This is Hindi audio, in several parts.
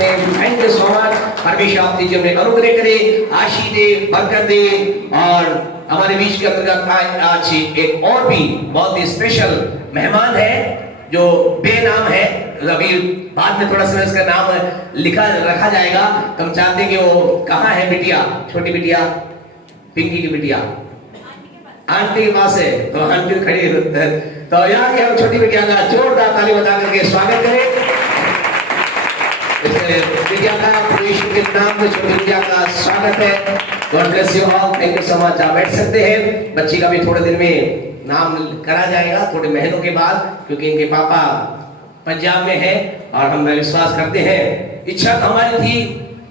name. Thank you so much. परमेश्वर आपके जीवन में अनुग्रह करे, आशीष दे, बरकत दे। और हमारे बीच के अंतर्गत आज एक और भी बहुत ही स्पेशल मेहमान है जो बेनाम है। अभी बाद में थोड़ा सा इसका नाम रखा जाएगा। तो हम चाहते हैं कि वो कहाँ है बिटिया, छोटी बिटिया, पिंकी की बिटिया आंटी के पास है। तो आंटी खड़ी है, तो यहाँ की हम छोटी बिटिया का जोरदार ताली बजा करके स्वागत करें। बिटिया का प्रवेश के नाम में छोटी बिटिया का स्वागत है। God bless you all. Thank you so much. आप बैठ सकते हैं। बच्ची का भी थोड़े दिन में नाम करा जाएगा, थोड़े महीनों के बाद, क्योंकि इनके पापा पंजाब में हैं और हम विश्वास करते हैं। इच्छा हमारी थी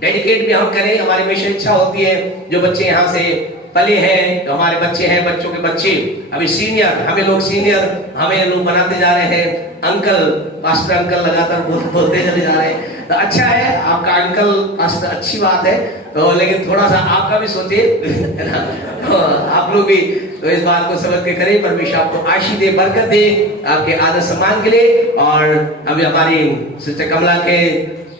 डेडिकेट भी हम करें, हमारी हमेशा इच्छा होती है जो बच्चे यहाँ से पले हैं, तो हमारे बच्चे हैं, बच्चों के बच्चे अभी सीनियर, हमें लोग सीनियर, हमें लोग बनाते जा रहे हैं अंकल, पास्टर अंकल लगातार बोलते चले जा रहे हैं। तो अच्छा है आपका अंकल पास्टर, अच्छी बात है। तो लेकिन थोड़ा सा आपका भी सोचिए, तो आप लोग भी तो इस बात को समझ के करें। परमेश्वर आपको आशीष दे, बरकत दे, आपके आदर सम्मान के लिए। और अभी हमारी सिस्टर कमला के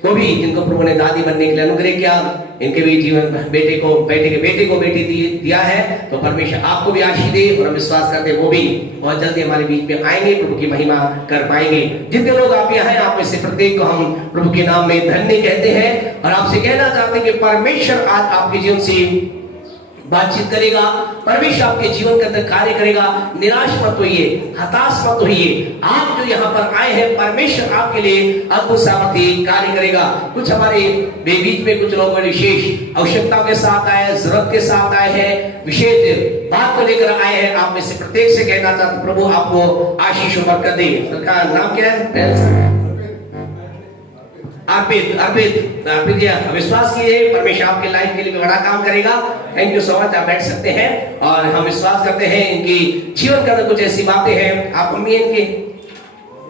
को भी, जिनको प्रभु ने दादी बनने के लिए अनुग्रह किया, इनके भी जीवन बेटे को बेटी दिया है। तो परमेश्वर आपको भी आशीष दे। और हम विश्वास करते हैं वो भी बहुत जल्दी हमारे बीच में आएंगे, प्रभु की महिमा कर पाएंगे। जितने लोग आप यहाँ हैं, आप में से प्रत्येक को हम प्रभु के नाम में धन्य कहते हैं। और आपसे कहना चाहते हैं कि परमेश्वर आज आपके जीवन से बातचीत करेगा, परमेश्वर आपके जीवन के अंदर कार्य करेगा। निराश मत होइए, हताश मत होइए। आप जो यहाँ पर आए हैं, परमेश्वर आपके लिए अद्भुत सामर्थ्य कार्य करेगा। कुछ हमारे बीच में कुछ लोग विशेष आवश्यकताओं के साथ आए हैं, जरूरत के साथ आए हैं, विशेष बात को लेकर आए हैं। आप में से प्रत्येक से कहना चाहते हैं प्रभु आपको आशीष और बरकत दे। उसका नाम क्या है? अर्पित विश्वास कीजिए, परमेश्वर आपके लाइफ के लिए बड़ा काम करेगा। Thank you so much. आप बैठ सकते हैं। और हम विश्वास करते हैं इनकी जीवन के अंदर कुछ ऐसी बातें हैं। आप मम्मी इनकी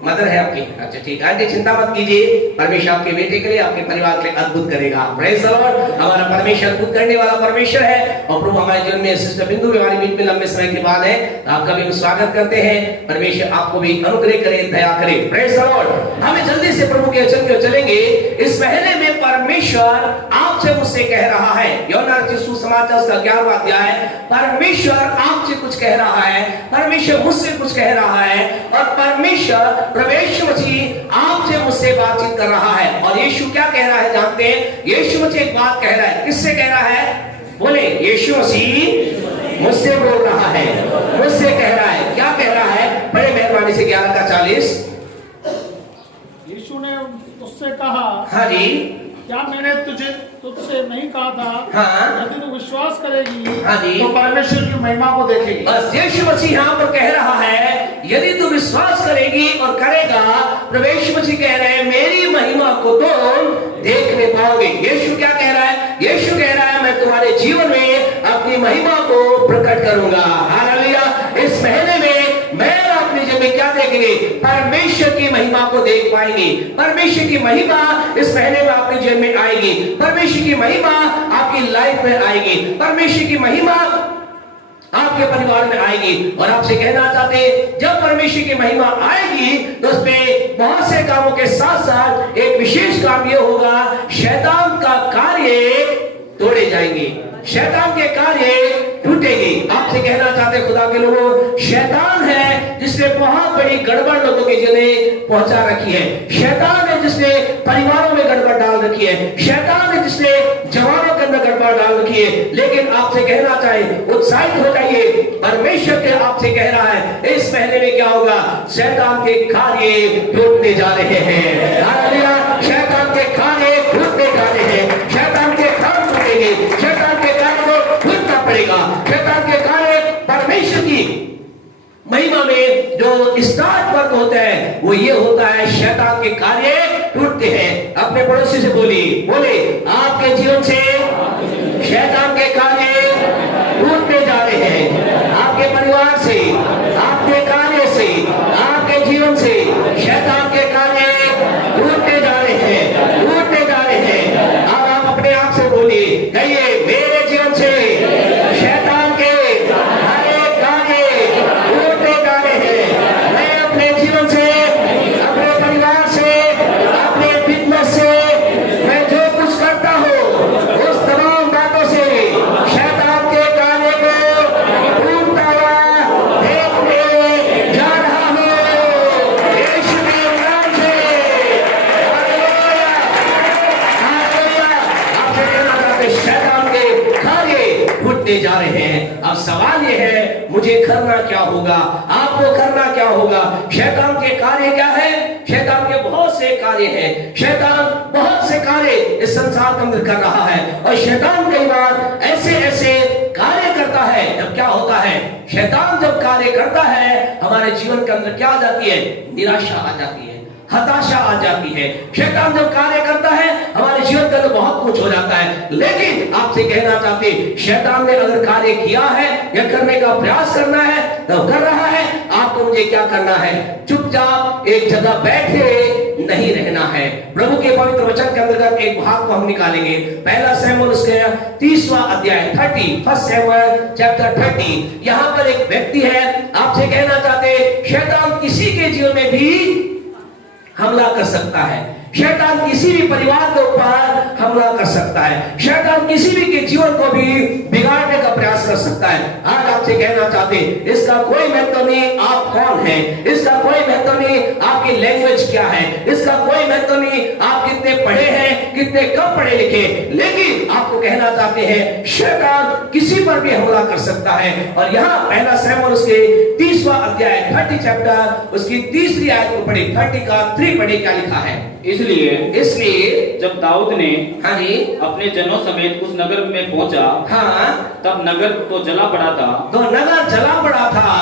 मदर है आपकी? अच्छा ठीक है, चिंता मत कीजिए, परमेश्वर आपके बेटे के लिए, आपके परिवार के लिए अद्भुत करेगा। Praise the Lord. हमारा परमेश्वर अद्भुत करने वाला परमेश्वर है। और प्रभु हमारे जीवन में सिस्टर बिंदु हमारे बीच में लंबे समय के बाद है, आपका भी स्वागत करते हैं। परमेश्वर आपको भी अनुग्रह करे, दया करे। Praise the Lord. हमें जल्दी से प्रभु के वचन में चलेंगे। इस महीने में परमेश्वर आपसे मुझसे कह रहा है। यूहन्ना रचित सुसमाचार उसका 11वां अध्याय। परमेश्वर आपसे कुछ कह रहा है, परमेश्वर मुझसे कुछ कह रहा है। और परमेश्वर प्रवेश मसीह आपसे मुझसे बातचीत कर रहा है। और यीशु क्या कह रहा है जानते हैं? यीशु मुझसे एक बात कह रहा है। किससे कह रहा है? बोले, यीशु मसीह मुझसे बोल रहा है, मुझसे कह रहा है। क्या कह रहा है? बड़े मेहरबानी से 11 का 40। यीशु ने उससे कहा, हाँ जी, क्या मैंने तुझसे नहीं कहा था? हाँ, यदि तू विश्वास करेगी, हाँ जी, तो परमेश्वर की महिमा को देखेगी। बस यीशु मसीह यहाँ पर कह रहा है, यदि तू विश्वास करेगी और करेगा, प्रवेश मसीह कह रहे हैं, मेरी महिमा को तुम देखने पाओगे। यीशु क्या कह रहा है? यीशु कह रहा है, मैं तुम्हारे जीवन में अपनी महिमा को प्रकट करूंगा। हालेलुया। इस महीने में मैं अपने जीवन में क्या देखेंगे? परमेश्वर की महिमा को देख पाएंगे। परमेश्वर की महिमा इस महीने में आपके जीवन में आएगी। परमेश्वर की महिमा आपकी लाइफ में आएगी। परमेश्वर की महिमा आपके परिवार में आएगी। और आपसे कहना चाहते हैं, जब परमेश्वर की महिमा आएगी तो उसमें बहुत से कामों के साथ साथ एक विशेष काम यह होगा, शैतान का कार्य तोड़े जाएंगे, शैतान के कार्य टूटेंगे। आपसे कहना चाहते खुदा के लोगों, शैतान है जिसने बहुत बड़ी गड़बड़ लोगों के जीवन पहुंचा रखी है। शैतान है जिसने परिवारों में गड़बड़ डाल रखी है। शैतान है जिसने जवानों के अंदर गड़बड़ डाल रखी है। लेकिन आपसे कहना चाहे, उत्साहित हो जाइए, परमेश्वर के आपसे कह रहा है, इस महीने में क्या होगा? शैतान के कार्य टूटने जा रहे हैं। हालेलुया। शैतान के कार्य टूटने जा रहे हैं। शैतान के काम टूटेंगे। शैतान के कार्य को टूटना पड़ेगा। शैतान के कार्य परमेश्वर की महिमा में जो स्टार्ट वर्क होता है वो ये होता है, शैतान के कार्य टूटते हैं। अपने पड़ोसी से बोले, आपके जीवन से शैतान के कार्य टूटने जा रहे हैं। आपके परिवार से, आपके कार्य से, आपके जीवन से शैतान के कार्य टूटने जा रहे हैं, टूटने जा रहे हैं। अब आप अपने आप से बोलिए, कहिए, मेरे जीवन से शैतान के हर एक कार्य टूटने जा रहे हैं। मैं अपने जीवन से, अपने परिवार से, अपने बिजनेस से, मैं ले जा रहे हैं। अब सवाल ये है, मुझे करना क्या होगा, आपको करना क्या होगा? शैतान के कार्य क्या है? शैतान के बहुत से कार्य हैं। शैतान बहुत से कार्य इस संसार के अंदर कर रहा है, और शैतान कई बार ऐसे ऐसे कार्य करता है। जब क्या होता है, शैतान जब कार्य करता है, हमारे जीवन के अंदर क्या आ जाती है? निराशा आ जाती है, हताशा आ जाती है। शैतान जब कार्य करता है, हमारे जीवन के अंदर बहुत कुछ हो जाता है। लेकिन आपसे कहना चाहते, शैतान ने अगर कार्य किया है या करने का प्रयास करना है तो कर रहा है। आपको मुझे क्या करना है? चुपचाप एक जगह बैठे नहीं रहना है। प्रभु के पवित्र वचन के अंतर्गत एक भाग को हम निकालेंगे। पहला शमूएल उसके 30वां अध्याय 30, फर्स्ट शमूएल चैप्टर 30। यहाँ पर एक व्यक्ति है, आपसे कहना चाहते, शैतान किसी के जीवन में भी हमला कर सकता है। शैतान किसी भी परिवार के ऊपर हमला कर सकता है। शैतान किसी भी के जीवन को भी बिगाड़ने का प्रयास कर सकता है। आज आपसे कहना चाहते, इसका कोई महत्व नहीं आप कौन हैं, इसका कोई महत्व नहीं आपकी लैंग्वेज क्या है, इसका कोई महत्व नहीं आप कितने पढ़े हैं, कितने कम पढ़े लिखे। लेकिन आपको कहना चाहते हैं, शैतान किसी पर भी हमला कर सकता है। और यहाँ पहला शमूएल उसके 30वां अध्याय 30 चैप्टर उसकी 3री आयत को पढ़े, 30 का 3 पढ़े, क्या लिखा है? इसलिए जब दाऊद ने हाँ जी अपने जनों समेत उस नगर में पहुंचा, हाँ, तब नगर तो जला पड़ा था, तो नगर जला पड़ा था,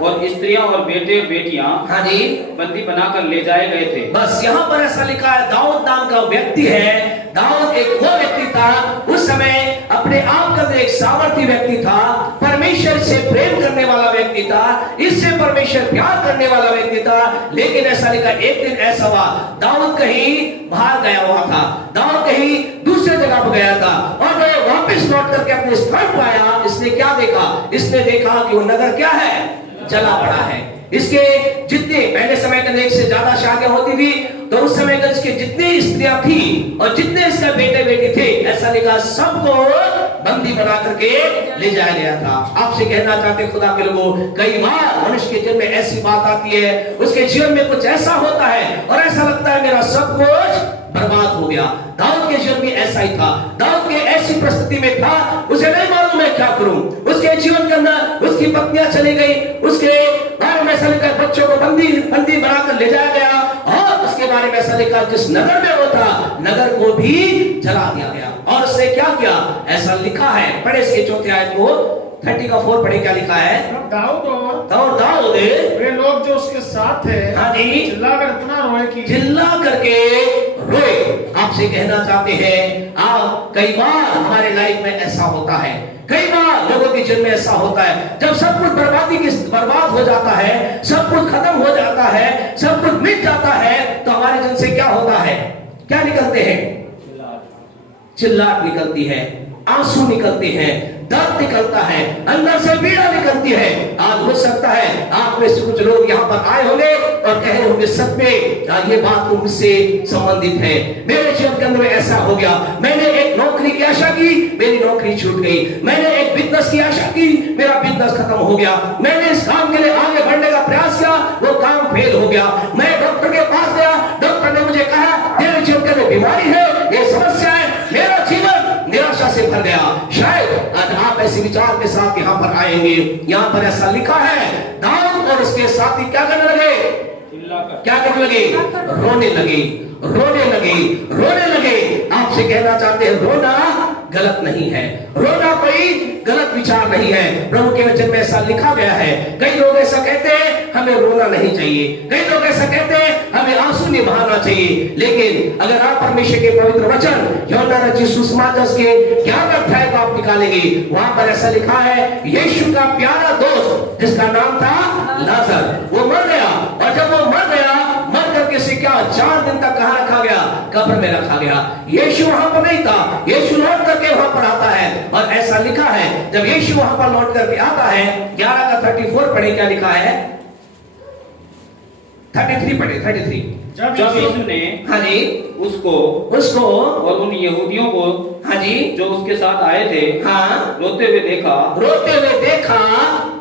और स्त्रियां और बेटे बेटियां हाँ जी बंदी बनाकर ले जाए गए थे। बस यहाँ पर ऐसा लिखा है, दाऊद नाम का व्यक्ति है। दाऊद एक वो व्यक्ति था, उस समय अपने आप का एक सामर्थ्य व्यक्ति था, परमेश्वर से प्रेम करने वाला व्यक्ति था, इससे परमेश्वर प्यार करने वाला व्यक्ति था। लेकिन ऐसा लिखा, एक दिन ऐसा हुआ, दाऊद कहीं बाहर गया हुआ था, दाऊद कहीं दूसरे जगह पर गया था, और वह वापस लौट करके अपने स्थान पर आया। इसने क्या देखा? इसने देखा कि वो नगर क्या है? जला पड़ा है। इसके जितने पहले समय के एक से ज्यादा शादियां होती थी, तो उस समय का इसके जितनी स्त्रियां थी और जितने इसके बेटे बेटी थे, ऐसा लिखा, सबको बंदी बना करके ले जाया गया था। आपसे कहना चाहते खुदा के लोगों, कई बार मनुष्य के जीवन में ऐसी बात आती है, उसके जीवन में कुछ ऐसा होता है और ऐसा लगता है मेरा सब कुछ बर्बाद हो गया। दाऊद के जीवन में ऐसा ही था। दाऊद के ऐसी परिस्थिति में था, उसे नहीं मालूम मैं क्या करूं। उसके जीवन के अंदर उसकी पत्नियां चली गई, उसके बारे में ऐसा लिखा, बच्चों को बंदी बनाकर ले जाया गया, और उसके बारे में ऐसा लिखा, जिस नगर में वो था, नगर को भी जला दिया गया। और उसने क्या किया? ऐसा लिखा है, पढ़े इसके 4थे आयत को, 30 का 4 पढ़े, क्या लिखा है? दाऊद दाऊद वे लोग जो उसके साथ थे, हाँ जी, चिल्लाकर इतना रोए कि चिल्ला करके रोए। आपसे कहना चाहते हैं, आप कई बार हमारे लाइफ में ऐसा होता है, कई बार लोगों के जीवन में ऐसा होता है, जब सब कुछ बर्बाद हो जाता है, सब कुछ खत्म हो जाता है, सब कुछ मिट जाता है, तो हमारे जीवन से क्या होता है? क्या निकलते हैं? चिल्लाहट निकलती है, आंसू निकलते हैं, दर्द निकलता है, अंदर से पीड़ा निकलती है। आज हो सकता है आप में से कुछ लोग यहाँ पर आए होंगे और कह रहे होंगे, सच में ये बात तो मुझसे संबंधित है, मेरे जीवन के अंदर ऐसा हो गया, मैंने एक नौकरी की आशा की, मेरी नौकरी छूट गई, मैंने एक बिजनेस की आशा की, मेरा बिजनेस खत्म हो गया, मैंने इस काम के लिए आगे बढ़ने का प्रयास किया, वो काम फेल हो गया, मैं डॉक्टर के पास गया, डॉक्टर ने मुझे कहा तेरे जीवन के अंदर बीमारी है, ये समस्या है, मेरा जीवन निराशा से भर गया। शायद आज आप ऐसे विचार के साथ यहाँ पर आएंगे। यहाँ पर ऐसा लिखा है, दाऊद और उसके साथी क्या करने लगे? क्या करने लगे? रोने लगे, रोने लगे, रोने लगे। आपसे कहना चाहते हैं, रोना गलत नहीं है, रोना कोई गलत विचार नहीं है। प्रभु के वचन में ऐसा लिखा गया है। कई लोग ऐसा कहते हैं हमें रोना नहीं चाहिए, कई लोग ऐसा कहते हैं हमें आंसू नहीं बहाना चाहिए। लेकिन अगर आप परमेश्वर के पवित्र वचन यूहन्ना रचित सुसमाचार के 11वें अध्याय को आप निकालेंगे, वहां पर ऐसा लिखा है, यीशु का प्यारा दोस्त जिसका नाम था लाजर, वो मर गया, और जब वो मर गया, मर करके से क्या 4 दिन तक कहां रखा गया? कब्र में रखा गया। यीशु वहां पर नहीं था, यीशु लौट करके वहां पर आता है, और ऐसा लिखा है जब यीशु वहां पर लौट करके आता है, 11 का 34 पढ़े, क्या लिखा है? 33 पढ़े, 33। जब यीशु ने हाँ जी उसको और उन यहूदियों को हाँ जी जो उसके साथ आए थे हाँ रोते हुए देखा,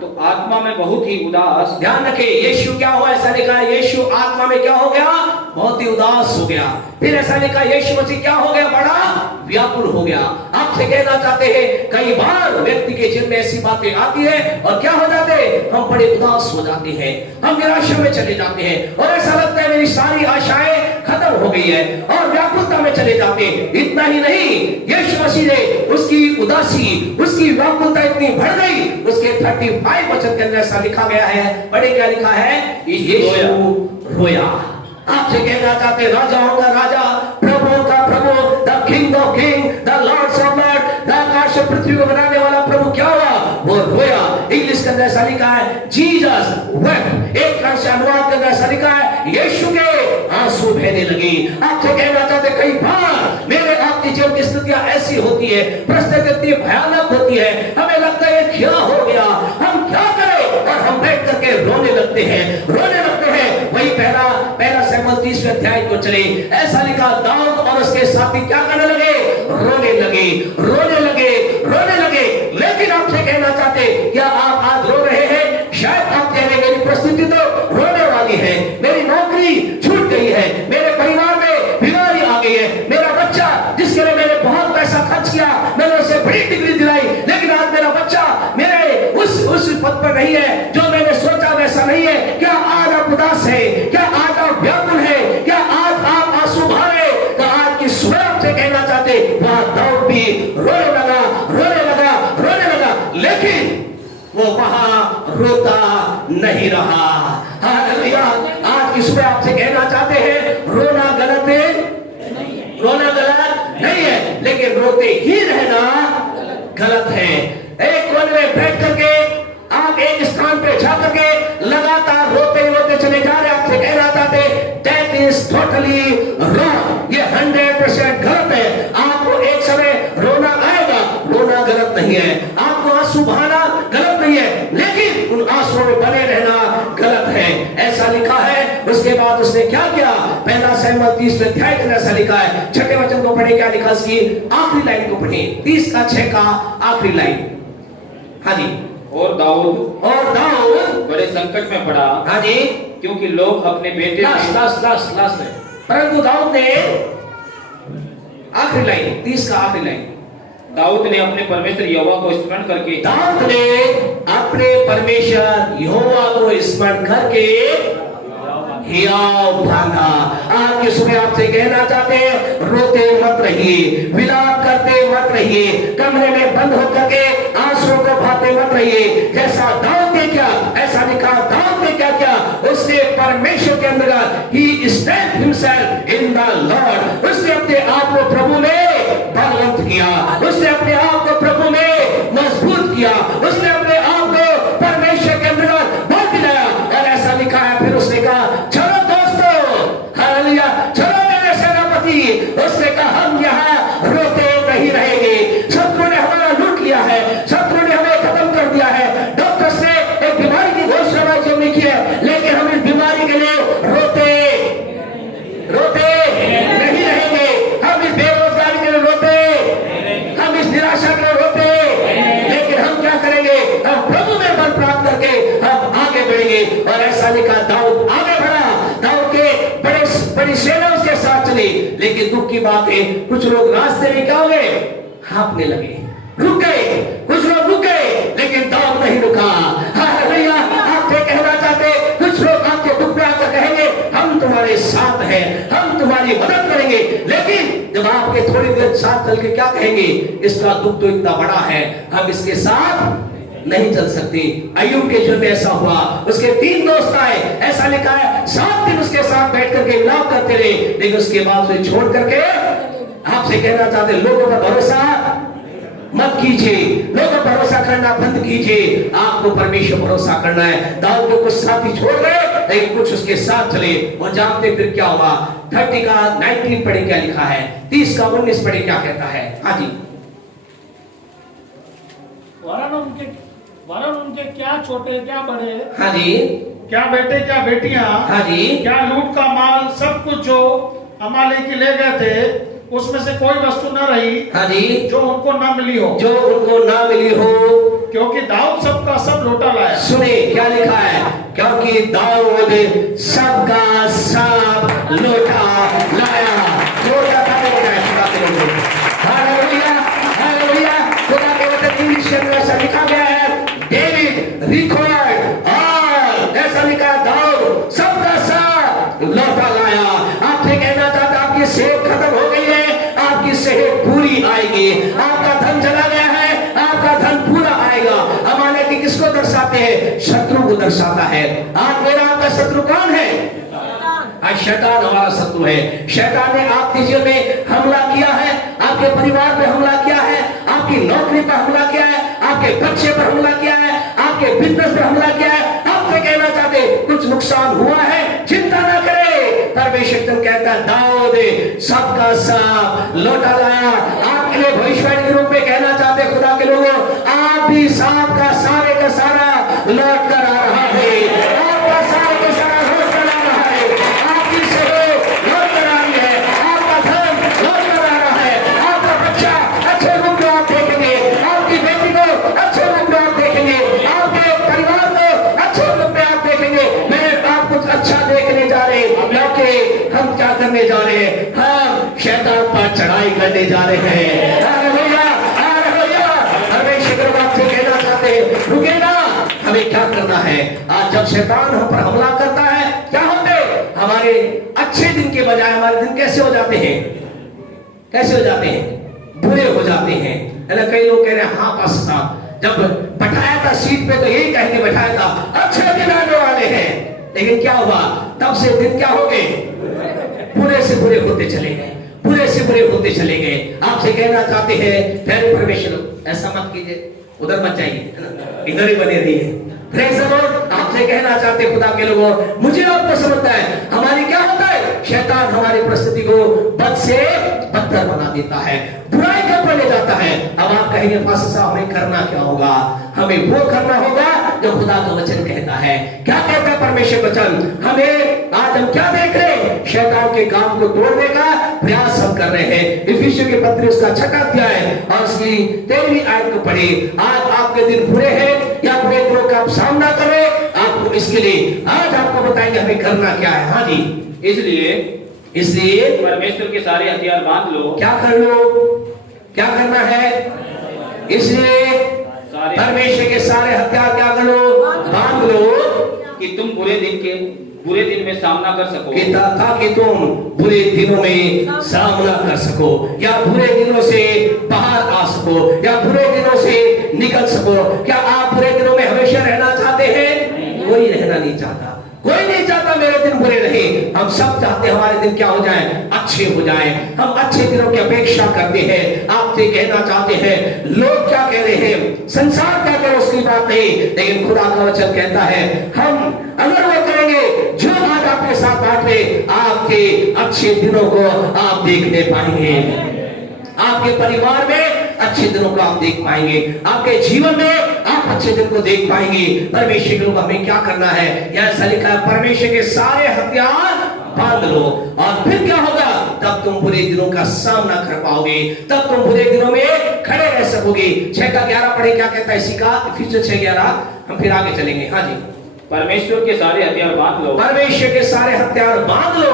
तो आत्मा में बहुत ही उदास। ध्यान रखे, यीशु क्या हुआ? ऐसा लिखा है यीशु आत्मा में क्या हो गया? बहुत ही उदास हो गया। फिर ऐसा लिखा यीशु मसीह क्या हो गया? बड़ा व्याकुल हो गया। आपसे कहना चाहते हैं कई बार व्यक्ति के जीवन में ऐसी बातें आती है और क्या हो जाते हैं? हम बड़े उदास हो जाते हैं, हम निराशा में चले जाते हैं और ऐसा लगता है मेरी सारी आशाएं खत्म हो गई है और व्याकुलता में चले जाते हैं। इतना ही नहीं, यीशु मसीह ने उसकी उदासी, उसकी व्याकुलता इतनी बढ़ गई, उसके 35 वचन के अंदर ऐसा लिखा गया है। पढ़े क्या लिखा है? यीशु रोया। आपसे कहना चाहते राजाओं का राजा, प्रभुओं का प्रभु, the king of king, the lords of lord, the आकाश और पृथ्वी को बनाने वाला प्रभु क्या हुआ? वो रोया। इंग्लिश के अंदर ऐसा लिखा है जीसस वेप्ट। एक तरह से अनुवाद के अंदर ऐसा लिखा है यीशु के आंसू बहने लगी। आपसे कहना चाहते कई बार मेरे आपकी जीवन की स्थितियां ऐसी होती है, परिस्थिति इतनी भयानक होती है, हमें लगता है क्या हो गया, हम क्या करें, और हम बैठ करके रोने लगते हैं, रोने लगते हैं। वही पहला शमूएल 30वें अध्याय को चले, ऐसा लिखा दाऊद और उसके साथी क्या करने लगे? रोने लगे, रोने लगे, रोने लगे। लेकिन आपसे कहना चाहते क्या आप आज रो रहे हैं? शायद आप कह रहे मेरी परिस्थिति तो रोने वाली है, मेरी नौकरी छूट गई है, मेरे परिवार में बीमारी आ गई है, मेरा बच्चा जिसके लिए मैंने बहुत पैसा खर्च किया, मैंने उसे बड़ी डिग्री दिलाई, लेकिन आज मेरा बच्चा मेरे उस पद पर नहीं है जो मैंने सोचा, वैसा नहीं है। क्या आज आप उदास है? क्या आज आप व्याकुल है? क्या आज आप आंसू बहाए? तो आज की सुबह आपसे कहना चाहते वहां दाऊद भी रोने लगा, रोने लगा, रोने लगा, लेकिन वो वहां रोता नहीं रहा। हालेलुया। आज की सुबह आपसे कहना चाहते हैं रोना गलत है, रोना गलत नहीं है, लेकिन रोते ही रहना गलत है। एक कोने में बैठ करके आप एक स्थान पे जा करके लगातार रोते रोते चले जा रहे, आपसे कहना चाहते दैट इज टोटली रॉन्ग। ये 100% गलत है। आपको एक समय रोना आएगा, रोना गलत नहीं है, आपको आंसू बहाना गलत नहीं है, लेकिन उन आंसुओं में बने रहना गलत है। ऐसा लिखा है। उसके बाद उसने क्या किया? पहला शमूएल 30वें अध्याय के अंदर ऐसा लिखा है, 6ठे वचन को पढ़े, क्या लिखा इसकी आखिरी लाइन को पढ़े, 30 का 6 का आखिरी लाइन। हाँ जी। और दाऊद बड़े संकट में पड़ा। हाँ जी। क्योंकि लोग अपने बेटे लास्ट है। परंतु दाऊद ने आखिरी लाइन, 30 का आखिरी लाइन, दाऊद ने अपने परमेश्वर यहोवा को स्मरण करके, दाऊद ने अपने परमेश्वर यहोवा को स्मरण करके हियाव भांगा। आज की सुबह आपसे कहना चाहते हैं रोते मत रहिए, विलाप करते मत रहिए, कमरे में बंद होकर के आंसुओं को बहाते मत रहिए। जैसा दाऊद ने क्या, ऐसा लिखा दाऊद ने क्या किया? उसने परमेश्वर के अंदर ही stand himself in the lord. उसने अपने आप को प्रभु में बलवंत किया, उसने अपने आप को प्रभु में मजबूत किया, उसने अपने आप को परमेश्वर के अंदर बल दिलाया। और ऐसा लिखा है फिर उसने कहा चलो दोस्तों, हालेलुया, चलो मेरे सेनापति। उसने कहा हम यहाँ रोते नहीं रहेंगे, शत्रु ने हमारा लूट लिया है, शत्रु ने हमें खत्म कर दिया है। डॉक्टर्स ने एक बीमारी की घोषणा नहीं की है, लेकिन हम इस बीमारी के लिए रोते नहीं रहेंगे, हम इस बेरोजगारी के लिए रोते, हम इस निराशा के लिए रोते, लेकिन हम क्या करेंगे? हम प्रभु में बल प्राप्त करके हम आगे बढ़ेंगे। और ऐसा लिखा दाऊद आगे बढ़ा, दाऊद के बड़ी सेना उसके साथ चली, लेकिन दुख की बात है कुछ लोग रास्ते में क्या हो गए? हाँफने लगे, रुक गए, कुछ लोग रुक गए, लेकिन दाऊद नहीं रुका। हालेलुया। आपसे कहना चाहते कुछ लोग आपके दुख में आकर कहेंगे हम तुम्हारे साथ हैं, हम तुम्हारी मदद करेंगे, लेकिन जब आपके थोड़ी देर साथ चल के क्या कहेंगे? इसका दुख तो इतना बड़ा है, हम इसके साथ नहीं चल सकते। अय्यूब के जीवन में ऐसा हुआ, उसके 3 दोस्त आए, ऐसा लिखा है 7 दिन उसके साथ बैठ करके विलाप करते रहे, लेकिन उसके बाद उसे छोड़ करके आपसे कहना चाहते लोगों पर भरोसा मत कीजिए, लोगों पर भरोसा करना बंद कीजिए, आपको परमेश्वर भरोसा करना है। दाऊद के कुछ साथी छोड़ गए, लेकिन कुछ उसके साथ चले, और जानते फिर क्या हुआ? 30 का 19 पढ़े क्या लिखा है, 30 का 19 पढ़े क्या कहता है। हाँ जी। वरन उनके क्या छोटे क्या बड़े, हाँ जी, क्या बेटे क्या बेटियां, हाँ जी, क्या लूट का माल, सब कुछ जो अमालेकी ले गए थे, उसमें से कोई वस्तु न रही, हाँ जी, जो उनको न मिली हो, जो उनको ना मिली हो। क्योंकि दाऊद सबका सब लौटा लाया। सुने क्या लिखा है, क्योंकि दाऊद सबका सब लौटा लाया। लौटा था तो क्या खुदा के लोगों, हालेलुया हालेलुया। खुदा के वचन इंग्लिश में ऐसा लिखा गया है, डेविड रिकॉर्ड, और ऐसा लिखा दाऊद सबका सब लौटा लाया। आपसे कहना चाहता, आपकी सेहत खत्म हो गई है, आपकी सेहत पूरी आएगी। आपका धन चला गया है, आपका धन पूरा आएगा। हमारे की किसको दर्शाते हैं? शत्रु को दर्शाता है। आप मेरा आपका शत्रु कौन है? आज शैतान हमारा शत्रु है। शैतान ने आपके जीवन में हमला किया है, आपके परिवार पे हमला किया है, आपकी नौकरी पर हमला किया है, आपके बच्चे पर हमला किया है, आपके बिजनेस पर हमला किया है। आपसे कहना चाहते कुछ नुकसान हुआ है, चिंता ना करे। परमेश्वर कहता है दाऊद सबका सब लौटा लाया। आपके लिए भविष्यवाणी के रूप में कहना चाहते खुदा के लोगों, आप भी सांप का सारे का सारा लौट कर आ रहा है। आपका सारे का सारा लौट कर आ रहा है। आपकी सेहत लौट कर आ रही है, आपका धन लौट कर आ रहा है, आपका बच्चा अच्छे रूप में आप देखेंगे, आपकी बेटी को अच्छे रूप में आप देखेंगे, आपके परिवार को अच्छे रूप में आप देखेंगे। मैं आप कुछ अच्छा देखने जा रहे हैं, क्योंकि हम क्या करने जा रहे हैं? हम शैतान पर चढ़ाई करने जा रहे हैं। Hallelujah hallelujah. परमेश्वर आपसे कहना चाहते हैं, रुके ना, हमें क्या करना है? आज जब शैतान हम पर हमला करता है, क्या होते हैं? हमारे अच्छे दिन के बजाय हमारे दिन कैसे हो जाते हैं? कैसे हो जाते हैं? बुरे हो जाते हैं। है ना? कई लोग कह रहे हैं, हाँ पास्टर साहब, जब बैठाया था सीट पे तो यही कह के बैठाया था, अच्छे दिन आने वाले हैं। लेकिन क्या हुआ? तब से दिन क्या हो गए? बुरे से बुरे होते चले गए, बुरे से बुरे होते चले गए। आपसे कहना चाहते हैं, फिर परमेश्वर ऐसा मत कीजिए, उधर मत जाइए, इधर ही बने रहिए। Praise the Lord. आपसे कहना चाहते खुदा के लोगों, मुझे आपको समझता है, हमारी क्या होता है? शैतान हमारी परिस्थिति को बद से बदतर बना देता है, बुराई का पर ले जाता है। अब आप कहेंगे पास्टर साहब हमें करना क्या होगा? हमें वो करना होगा जो खुदा का वचन कहता है। क्या कहता है परमेश्वर वचन? हमें आज हम क्या देख रहे हैं? शैतान के काम को तोड़ने का प्रयास हम कर रहे हैं। इफिसियों के पत्र उसका 6वां अध्याय और उसकी 13वीं आयत को पढ़े। आज आपके दिन बुरे हैं या बुरे दिनों का आप सामना कर रहे हैं, आपको इसके लिए आज आपको बताएंगे हमें करना क्या है। हाँ जी, इसलिए परमेश्वर के सारे हथियार बांध लो। क्या कर लो? क्या करना है? इसलिए परमेश्वर के सारे हथियार क्या कर लो? बांध लो, कि तुम बुरे दिन में सामना कर सको। ताकि तुम बुरे दिनों में सामना कर सको, या बुरे दिनों से बाहर आ सको, या बुरे दिनों से निकल सको। क्या आप बुरे दिनों में हमेशा रहना चाहते हैं? कोई रहना नहीं चाहता, कोई नहीं चाहता मेरे दिन बुरे रहे। हम सब चाहते हैं हमारे दिन क्या हो जाए? अच्छे हो जाए। हम अच्छे दिनों की अपेक्षा करते हैं। आपसे कहना चाहते हैं, लोग क्या कह रहे हैं, संसार क्या कह रहे हैं, उसकी बात नहीं, लेकिन खुदा का वचन कहता है, हम अगर वो करेंगे जो आज आपके साथ बांटे, आपके अच्छे दिनों को आप देखने पाएंगे। आपके परिवार में अच्छे दिनों को आप देख पाएंगे, आपके जीवन में आप अच्छे दिन को देख पाएंगे। परमेश्वर के लोग हमें क्या करना है? यह लिखा है, परमेश्वर के सारे हथियार बांध लो, और फिर क्या होगा? तब तुम बुरे दिनों का सामना कर पाओगे, तब तुम बुरे दिनों में खड़े रह सकोगे। 6:11 पढ़े, क्या कहता है इसी का? इफिसियों 6:11। हम फिर आगे चलेंगे। हाँ जी, परमेश्वर के सारे हथियार बांध लो। परमेश्वर के सारे हथियार बांध लो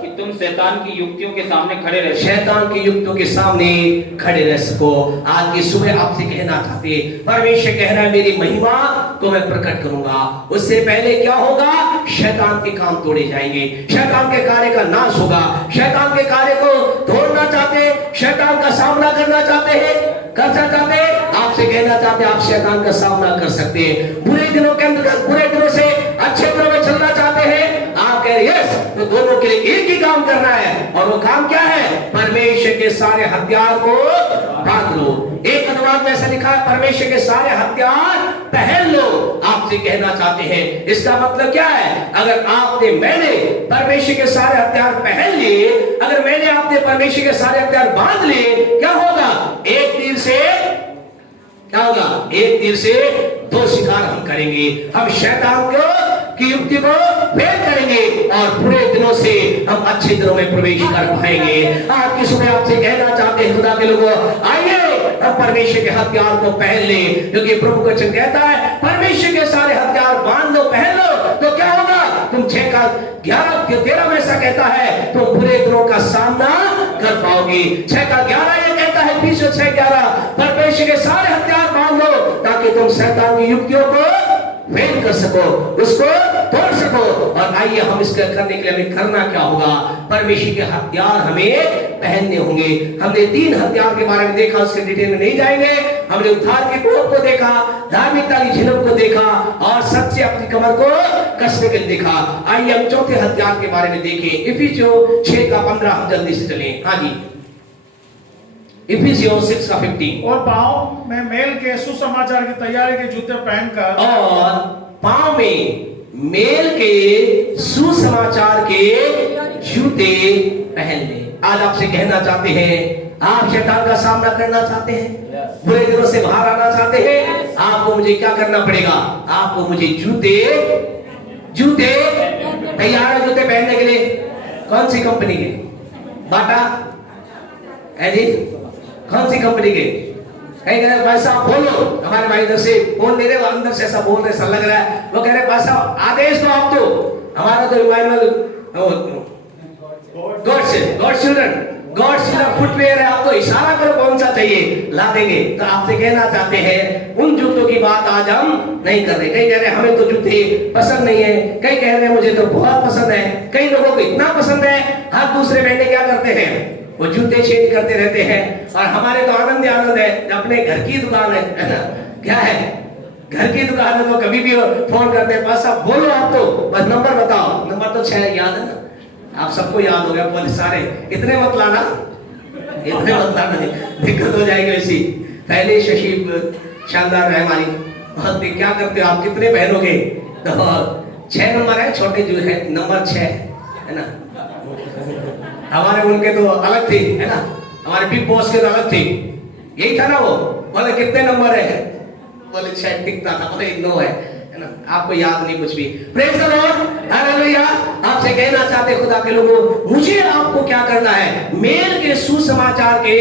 कि तुम शैतान की युक्तियों के सामने खड़े रह। शैतान की युक्तियों के सामने खड़े रह सको। आज की सुबह आपसे कहना चाहते, परमेश्वर कह रहा है, मेरी महिमा को मैं प्रकट करूंगा। उससे पहले क्या होगा? शैतान के काम तोड़े जाएंगे, शैतान के कार्य का नाश होगा। शैतान के कार्य को तोड़ना चाहते, शैतान का सामना करना चाहते हैं, कर चाहते हैं, आपसे कहना चाहते हैं, आप शैतान का सामना कर सकते हैं। बुरे दिनों के अंदर, बुरे दिनों से अच्छे दिनों में चलना चाहते हैं, आप कह रहे यस, तो दोनों के लिए एक ही काम करना है, और वो काम क्या है? परमेश्वर के सारे हथियार को बांध लो। एक अनुवाद में ऐसा लिखा है, परमेश्वर के सारे हथियार पहन लो। आपसे कहना चाहते हैं, इसका मतलब क्या है? अगर आपने, मैंने परमेश्वर के सारे हथियार पहन लिए, अगर मैंने आपने परमेश्वर के सारे हथियार बांध लिए, क्या होगा? एक तीर से क्या होगा? एक तीर से दो शिकार हम करेंगे। हम शैतान की युक्ति को भेद करेंगे, और बुरे दिनों से हम अच्छे दिनों में प्रवेश कर पाएंगे। आज की सुबह आपसे कहना चाहते हैं, खुदा के लोगों, आइए हम परमेश्वर के हथियार को पहन ले, क्योंकि प्रभु का वचन कहता है परमेश्वर के सारे हथियार बांध लो, पहन लो, तो क्या होगा? तुम 6:11 में ऐसा कहता है तुम बुरे दिनों का सामना कर पाओगे। 6:11 ये कहता है, 6:11 परमेश्वर के सारे हथियार बांध लो ताकि तुम शैतान की युक्तियों को फेल कर सको, उसको तोड़ सको। और आइए हम इसका करने के लिए हमें करना क्या होगा? परमेश्वर के हथियार हमें पहनने होंगे। हमने 3 हथियार के बारे में देखा, उसके डिटेल में नहीं जाएंगे। हमने उद्धार के कोप को देखा, धार्मिकता की झिलक को देखा और सच से अपनी कमर को कसने के लिए देखा। आइए हम चौथे हथियार के बारे में देखें। इफिसियों 6:15 हम जल्दी से चलें। हाँ जी, इफिसियों 6:15। और पाँव में मेल के सुसमाचार की तैयारी के जूते पहनकर, और पाँव में मेल के सुसमाचार के जूते पहन ले। आज आपसे कहना चाहते हैं, आप शैतान का सामना करना चाहते हैं, बुरे दिनों से बाहर आना चाहते हैं, आपको मुझे क्या करना पड़ेगा? आपको मुझे जूते तैयार है जूते पहनने के लिए। कौन सी कंपनी के? बाटा है जी? कौन सी कंपनी के? कहीं कह रहे भाई साहब बोलो, हमारे भाई इधर से बोल दे रहे, अंदर से ऐसा बोल रहे, ऐसा लग रहा है। वो कह रहे भाई साहब आदेश दो आप, तो हमारा तो इमानुएल गॉड चिल्ड्रन फुटवेयर है, आप तो इशारा करो कौन सा चाहिए, ला देंगे। तो आपसे कहना चाहते हैं उन जूतों की बात आज हम नहीं कर रहे। कई कह रहे हमें तो जूते पसंद नहीं है, कई कह रहे मुझे तो बहुत पसंद है, कई लोगों को इतना पसंद है हर दूसरे महीने क्या करते हैं, वो जूते चेंज करते रहते हैं। और हमारे तो आनंद है, अपने घर की दुकान है ना, क्या है, घर की दुकान है, तो कभी भी फोन करते हैं, बस आप बोलो, आप तो बस नंबर बताओ। नंबर तो 6 याद है ना, आप सबको याद हो गया, बोले सारे इतने मत लाना, दिक्कत हो जाएगी। वैसी पहले शशि शानदार है हमारी, बहुत क्या करते हो आप, कितने बहनोगे? तो 6 नंबर है, छोटे जो है नंबर 6 है ना, हमारे उनके तो अलग थे है ना, हमारे बिग बॉस के तो अलग थे, यही था ना। वो बोले कितने नंबर है, बोले 6 टिकता था, बोले 9 है ना, आपको याद नहीं कुछ भी। Praise the Lord, hallelujah. आपसे कहना चाहते खुदा के लोगों, मुझे आपको क्या करना है? मेल के सुसमाचार के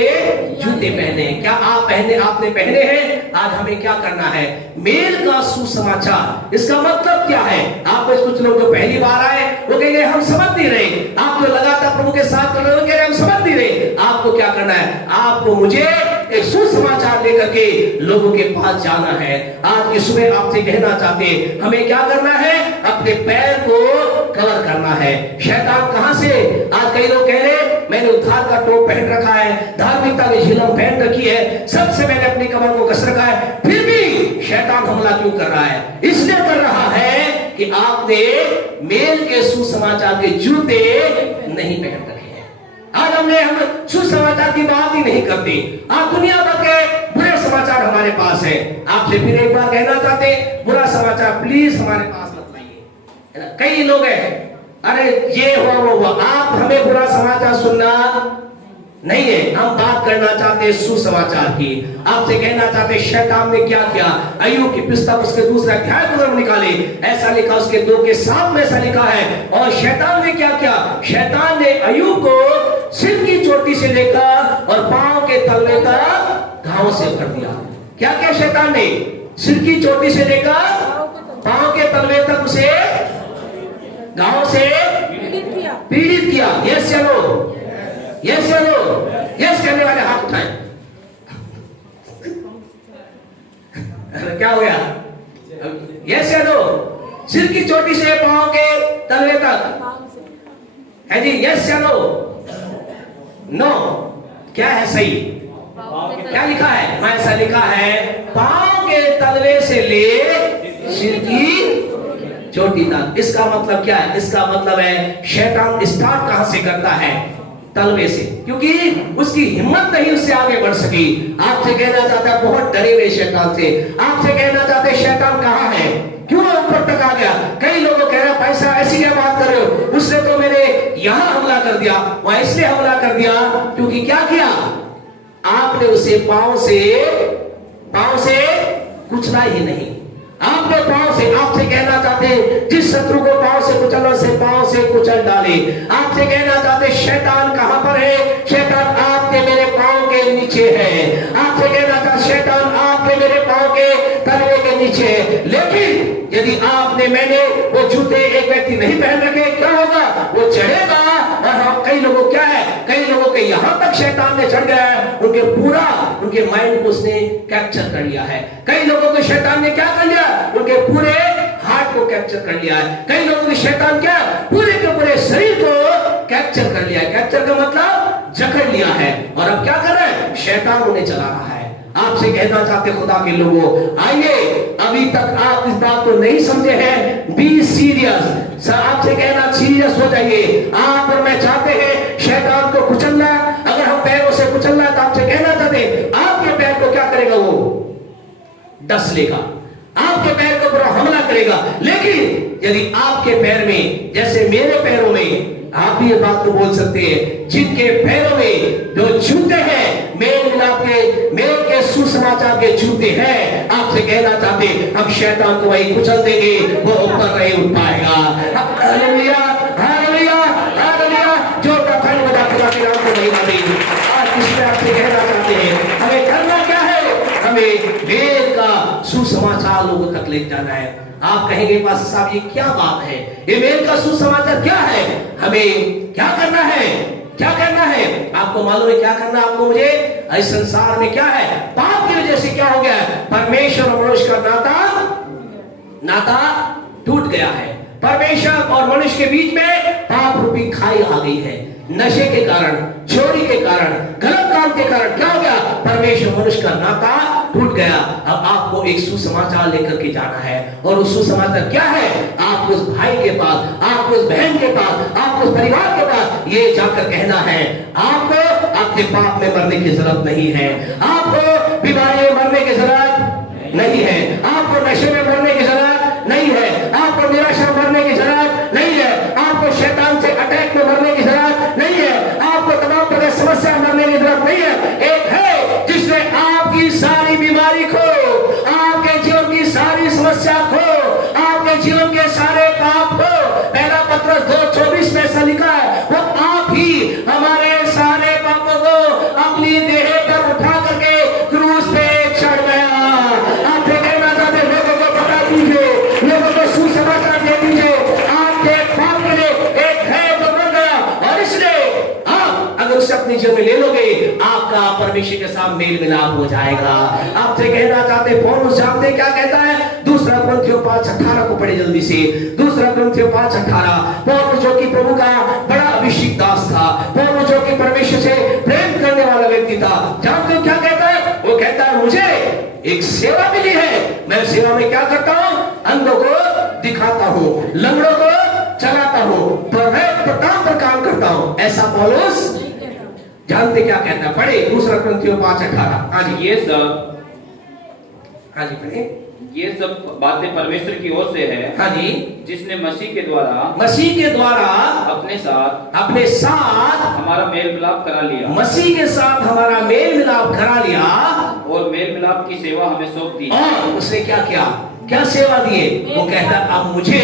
जूते पहने। क्या आप पहने, आपने पहने हैं? आज हमें क्या करना है? मेल का सुसमाचार, इसका मतलब क्या है? आपको कुछ लोग जो पहली बार आए वो कहेंगे हम समझ नहीं रहे, आप जो लगातार प्रभु के साथ कर रहे हो कह रहे हम समझ नहीं रहे। आपको क्या करना है? आपको मुझे एक सुसमाचार लेकर के लोगों के पास जाना है। आज की सुबह आपसे कहना चाहते हैं, हमें क्या करना है? अपने पैर को कवर करना है। शैतान कहां से? आज कई लोग कह रहे मैंने उद्धार का टोप पहन रखा है, धार्मिकता की झिलम पहन रखी है, सबसे मैंने अपनी कमर को कस रखा है, फिर भी शैतान हमला क्यों कर रहा है? इसलिए कर रहा है कि आपने मेल के सुसमाचार के जूते नहीं पहन रखे। आज हम सुसमाचार की बात ही नहीं करते। आज दुनिया भर के बुरे समाचार हमारे पास है। आपसे फिर एक बार कहना चाहते, बुरा समाचार प्लीज हमारे पास मत लाइए। कई लोग हैं, अरे ये हुआ वो हुआ, आप हमें बुरा समाचार सुनना नहीं है, हम बात करना चाहते हैं सुसमाचार की। आपसे कहना चाहते शैतान ने क्या किया? अय्यूब की पुस्तक उसके 2 अध्याय को हम निकाले, ऐसा लिखा उसके 2 के 7 में ऐसा लिखा है। और शैतान ने क्या किया? शैतान ने अय्यूब को सिर की चोटी से लेकर और पांव के तलवे तक घाव से भर दिया। क्या क्या शैतान ने? सिर की चोटी से लेकर पांव के तलवे तक उसे घाव से पीड़ित किया। यस या नो? यस या नो? यस करने वाले हाथ उठाएं। क्या हो गया? यस या नो? सिर की चोटी से पांव के तलवे तक है जी, यस या नो? नो। क्या है सही? क्या लिखा है? मैं ऐसा लिखा है, पांव के तलवे से ले सिर की चोटी तक। इसका मतलब क्या है? इसका मतलब है शैतान स्टार्ट कहां से करता है? तलवे से, क्योंकि उसकी हिम्मत नहीं उससे आगे बढ़ सकी। आपसे कहना चाहता है बहुत डरे हुए शैतान से। आपसे कहना चाहते शैतान कहां है? क्यों ऊपर तक आ गया? कई लोगों कह रहे पैसा ऐसी क्या बात कर रहे हो, उसने तो मेरे यहां हमला कर दिया, वहां इसलिए हमला कर दिया क्योंकि क्या किया? आपने उसे पांव से कुचला ही नहीं। आपने पांव से, आपसे कहना चाहते जिस शत्रु को पांव से कुचलो से पांव से कुचल डाले। आपसे कहना चाहते शैतान कहां पर है? शैतान आपके मेरे पांव के नीचे है। आपसे कहना चाहते शैतान आपके मेरे पांव के तलवे के नीचे है। लेकिन यदि आपने मैंने वो जूते एक व्यक्ति नहीं पहन रखे, क्या होगा? वो चढ़ेगा। और हम कई लोगों क्या है, कई लोगों के यहां तक शैतान ने चढ़ गया है, उनके पूरा उनके माइंड को उसने कैप्चर कर लिया है। कई लोगों को शैतान ने क्या कर लिया? उनके पूरे हार्ट को कैप्चर कर लिया है। कई लोगों के शैतान क्या पूरे के पूरे शरीर को कैप्चर कर लिया है। कैप्चर का मतलब जकड़ लिया है। और अब क्या कर रहा है? शैतान उन्हें चला रहा है। आपसे कहना चाहते खुदा के लोगों, आइए, अभी तक आप इस बात को नहीं समझे हैं, बी सीरियस। आपसे कहना सीरियस हो जाइए। आप और मैं चाहते हैं शैतान को कुचलना। अगर हम पैरों से कुचलना तो आपसे कहना चाहते आपके पैर को क्या करेगा? वो डस लेगा, आपके पैर के ऊपर हमला करेगा। लेकिन यदि आपके पैर में, जैसे मेरे पैरों में, आप भी ये बात तो बोल सकते हैं, जिनके पैरों में जो जूते हैं, मेल मिलाप के, मेल के सुसमाचार के जूते हैं, आपसे कहना चाहते हम शैतान को वही कुचल देंगे, वो ऊपर नहीं उठ पाएगा। Hallelujah, hallelujah, hallelujah. जो कथन बजा खुदा के नाम को नहीं मानेंगे। आज इसमें आपसे कहना चाहते हैं हमें करना क्या है? हमें मेल का सुसमाचार लोगों तक ले जाना है। आप कहेंगे पास्टर साहब ये क्या बात है, ये मेल का सुसमाचार क्या है? हमें क्या करना है? क्या करना है? आपको मालूम है क्या करना? आपको मुझे इस संसार में क्या है, पाप की वजह से क्या हो गया है? परमेश्वर और मनुष्य का नाता टूट गया है। परमेश्वर और मनुष्य के बीच में पाप रूपी खाई आ गई है। नशे के कारण, चोरी के कारण, गलत काम के कारण क्या हो गया? परमेश्वर मनुष्य का नाता टूट गया। अब आपको एक सुसमाचार लेकर के जाना है। और उस सुसमाचार क्या है? आपको उस भाई के पास, आपको उस बहन के पास, आपको उस परिवार के पास ये जाकर कहना है, आपको आपके पाप में मरने की जरूरत नहीं है, आपको बीमारी में मरने की जरूरत नहीं है, आपको नशे में मरने की जरूरत नहीं है, आपको निराशा मरने की जरूरत नहीं है, आपको शैतान से अटैक में मरने की जरूरत नहीं है, आपको तमाम प्रकार समस्या मरने की जरूरत नहीं है। एक है जिसने आपकी सारी बीमारी को, आपके जीवन की सारी समस्या को, आपके जीवन के सारे पाप को, पहला पत्रस 2:24 में ऐसा लिखा है, वो आप ही हमारे सारे पापों को अपनी देह पर उठा करके क्रूस पे चढ़ गया। आप कहना चाहते लोगों को बता दीजिए, लोगों को सुसमाचार दे दीजिए, आपके पाप के लिए एक है जो मर गया। और इसलिए आप अगर उसे अपने जीवन में ले लोगे, आपका परमेश्वर के साथ मेल मिलाप हो जाएगा। आपसे कहना चाहते पौलुस जानते क्या कहता है? दूसरा कुरिन्थियों 5:18 को पढ़े जल्दी से। दूसरा कुरिन्थियों 5:18। पौलुस जो कि प्रभु का बड़ा अभिषिक्त दास था, पौलुस जो कि परमेश्वर से प्रेम करने वाला व्यक्ति था, जानते हो क्या कहता है? वो कहता है मुझे एक सेवा मिली है, मैं सेवा में क्या करता हूँ? अंधों को दिखाता हूँ, लंगड़ों को चलाता हूँ, प्रताप पर काम करता हूँ। ऐसा पौलुस जानते क्या कहता है? पढ़े दूसरा कुरिन्थियों 5:18। हाँ जी, ये सब, हाँ जी पढ़े। ये सब बातें परमेश्वर की ओर से है, हाँ जी, जिसने मसीह के द्वारा अपने साथ हमारा मेल मिलाप करा लिया, मसीह के साथ हमारा मेल मिलाप करा लिया, और मेल मिलाप की सेवा हमें सौंप दी। और उसने क्या किया? क्या सेवा दिए? वो कहता अब मुझे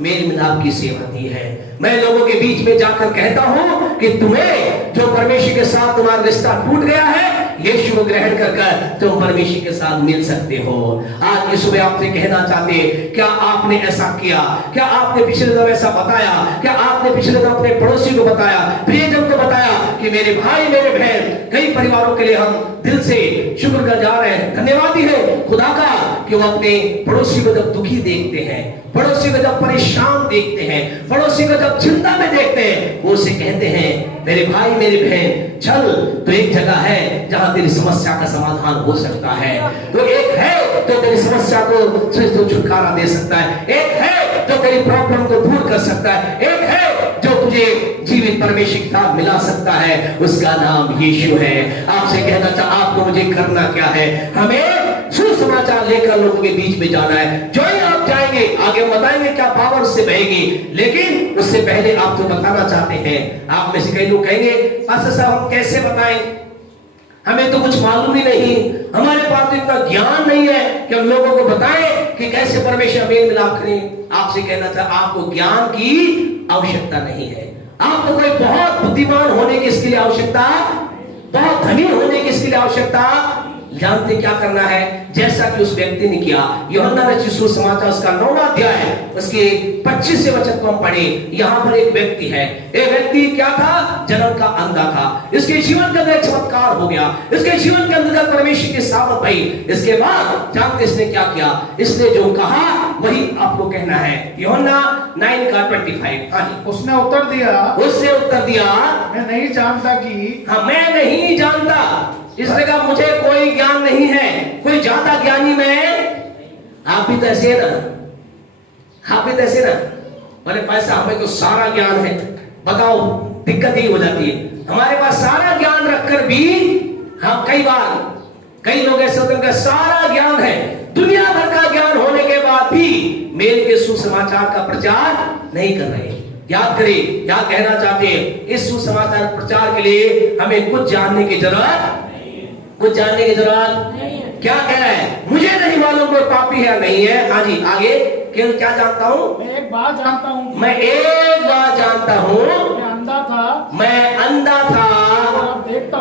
मेल मिलाप की सेवा दी है। मैं लोगों के बीच में जाकर कहता हूं कि तुम्हें जो परमेश्वर के साथ तुम्हारा रिश्ता टूट गया है, यीशु को ग्रहण कर तुम परमेश्वर के साथ मिल सकते हो। आज इस सुबह आपसे कहना चाहते हैं, क्या आपने ऐसा किया? क्या आपने पिछले दिन ऐसा बताया? क्या आपने पिछले दिन अपने पड़ोसी को बताया, प्रियजन को बताया कि मेरे भाई मेरे बहन? कई परिवारों के लिए हम दिल से शुक्रगुजार हैं, धन्यवादी है खुदा का कि वो अपने पड़ोसी को जब दुखी देखते हैं, पड़ोसी को जब परेशान देखते हैं, पड़ोसी को जब चिंता में देखते हैं, वो उसे कहते हैं मेरे भाई मेरी बहन चल, तो एक जगह है जहां तेरी समस्या का समाधान हो सकता है, तो एक है तो तेरी समस्या को छुटकारा दे सकता है, एक है तो तेरी प्रॉब्लम को दूर कर सकता है, एक है जो तुझे जीवित परमेश्वर के साथ मिला सकता है, उसका नाम यीशु है। आपसे कहना चाह, आपको मुझे करना क्या है? हमें सुसमाचार लेकर लोगों के बीच में जाना है। जो ही आप जाएंगे आगे बताएंगे क्या पावर उससे बहेगी, लेकिन उससे पहले आप जो बताना चाहते हैं, आप में से कई लोग कहेंगे पास्टर साहब हम कैसे बताएं, हमें तो कुछ मालूम ही नहीं, हमारे पास तो इतना ज्ञान नहीं है कि हम लोगों को बताएं कि कैसे परमेश्वर मेल मिलाप करें। आपसे कहना चाह, आपको ज्ञान की आवश्यकता नहीं है, आपको कोई बहुत बुद्धिमान होने की इसके लिए आवश्यकता, बहुत धनी होने की इसके लिए आवश्यकता जानते क्या करना है, जैसा कि उस व्यक्ति ने किया। यूहन्ना रचित सुसमाचार उसका 9वां अध्याय उसके 25वें वचन को हम पढ़े। यहाँ पर एक व्यक्ति है, एक व्यक्ति क्या था, जन्म का अंधा था। इसके जीवन के अंदर चमत्कार हो गया, इसके जीवन के अंदर परमेश्वर की सामर्थ भई। इसके बाद जानते इसने क्या किया, इसने जो कहा वही आपको कहना है। यूहन्ना 9:25। हाँ जी। उसने उत्तर दिया मैं नहीं जानता कि हाँ, मैं नहीं जानता। इसने कहा मुझे कोई ज्ञान नहीं है, कोई ज्यादा ज्ञानी मैं। आप भी तो ऐसे ना, आप भी तो ऐसे ना, बोले पैसा हमें तो सारा ज्ञान है। बताओ दिक्कत ही हो जाती है, हमारे पास सारा ज्ञान रखकर भी हम कई लोग ऐसे होते हैं सारा ज्ञान है, दुनिया भर का ज्ञान होने के बाद भी मेल के सुसमाचार का प्रचार नहीं कर रहे। याद करें क्या कहना चाहते हैं, इस सुसमाचार प्रचार के लिए हमें कुछ जानने की जरूरत क्या कह रहा है, मुझे नहीं मालूम कोई पापी है या नहीं है। हाँ जी, आगे क्या जानता हूँ, मैं एक बात जानता हूँ, मैं अंधा था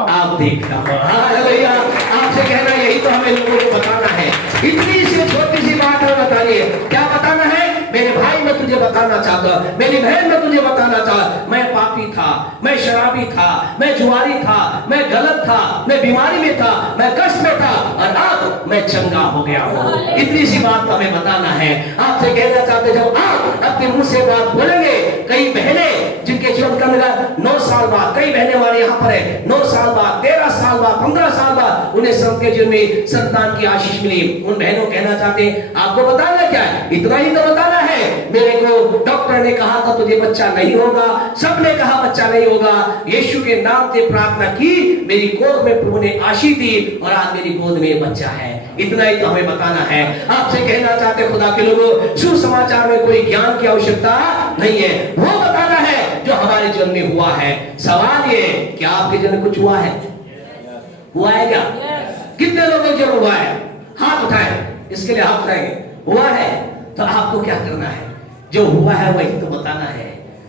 आप देखता हूँ। हालेलुया। आपसे कहना यही तो हमें लोगों को बताना है। इतनी सी छोटी सी बात है, बताइए क्या बताना है। मेरे भाई मैं तुझे बताना चाहता हूँ, मेरी बहन मैं तुझे बताना चाहता, मैं पापी था, मैं शराबी था, मैं जुआरी था, मैं गलत था, मैं बीमारी में था, मैं कष्ट में था और अब मैं चंगा हो गया हूँ। इतनी सी बात हमें बताना है। आपसे कहना चाहते जब आप अपने मुंह से बात बोलेंगे, कई बहनें जिनके जीवन का मिला 9 साल बाद, कई बहनें हमारे यहाँ पर है 9 साल बाद, 13 साल बाद, 15 साल बाद उन्हें सबके जीवन में संतान की आशीष मिली। उन बहनों कहना चाहते हैं आपको बताना क्या है, इतना ही तो बताना है। मेरे को डॉक्टर ने कहा था तुझे बच्चा नहीं होगा, सबने कहा बच्चा नहीं होगा, यीशु के नाम से प्रार्थना की, मेरी गोद में प्रभु ने आशीष दी और आज मेरी गोद में बच्चा है। इतना ही तो हमें बताना है। आपसे कहना चाहते खुदा के लोगों, सुसमाचार में कोई ज्ञान की आवश्यकता नहीं है, वो बताना है जो हमारे जीवन में हुआ है। सवाल ये, क्या आपके जीवन में कुछ हुआ है क्या? कितने लोगों के जीवन हुआ है? हाथ उठाए, इसके लिए हाथ उठाएंगे। हुआ है तो आपको क्या करना है, जो हुआ है वही तो बताना है।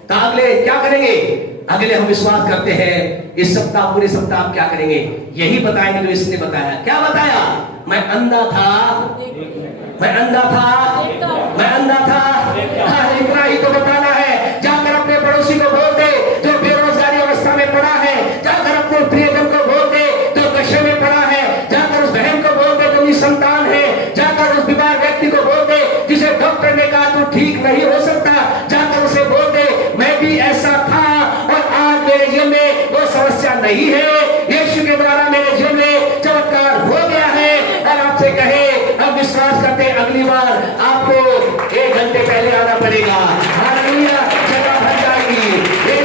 तो अगले क्या करेंगे, अगले हम विश्वास करते हैं इस सप्ताह, पूरे सप्ताह आप क्या करेंगे, यही बताएंगे जो इसने बताया। क्या बताया, मैं अंधा था, इतना ही तो बताना है। जाकर अपने पड़ोसी को बोल दे जो बेरोजगारी अवस्था में पड़ा है, जाकर अपने प्रियजन को बोल दे जो नशे में पड़ा है, जाकर उस बहन को बोल दे जो निसंतान है, जाकर उस बीमार व्यक्ति को बोल दे जिसे डॉक्टर ने कहा तू ठीक नहीं हो सकता, जाकर उसे बोल दे मैं भी ऐसा था और आज मेरे जीवन में वो समस्या नहीं है, यीशु के द्वारा मेरे जीवन में चमत्कार हो गया है। और आपसे कहे अब विश्वास करते अगली बार आपको 1 घंटे पहले आना पड़ेगा। हालेलुया। जगह भर जाएगी,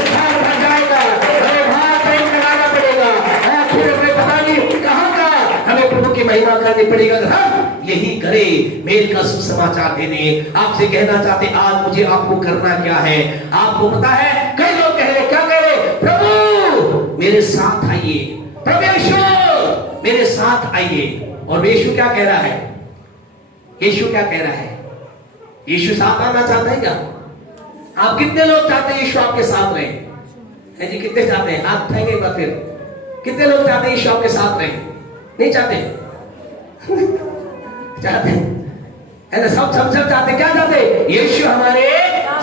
स्थान भर जाएगा, हमें वहां टाइम लगाना पड़ेगा और फिर हमें पता नहीं कहां का हमें प्रभु की महिमा करनी पड़ेगा। हम यही करे, मेल का सुसमाचार दे दे। आपसे कहना चाहते आज मुझे आपको करना क्या है। आपको पता है कई लोग कह रहे, क्या कह रहे, प्रभु मेरे साथ आइए, प्रभु यीशु मेरे साथ आइए। और यीशु क्या कह रहा है, यीशु क्या कह रहा है, यीशु साथ आना चाहता है क्या? आप कितने लोग चाहते हैं यीशु आपके साथ रहे? है जी, कितने चाहते हैं? हाथ उठाएंगे एक बार फिर। कितने लोग चाहते हैं यीशु आपके साथ रहे? नहीं चाहते? चाहते हैं, सब चाहते। क्या चाहते? यीशु हमारे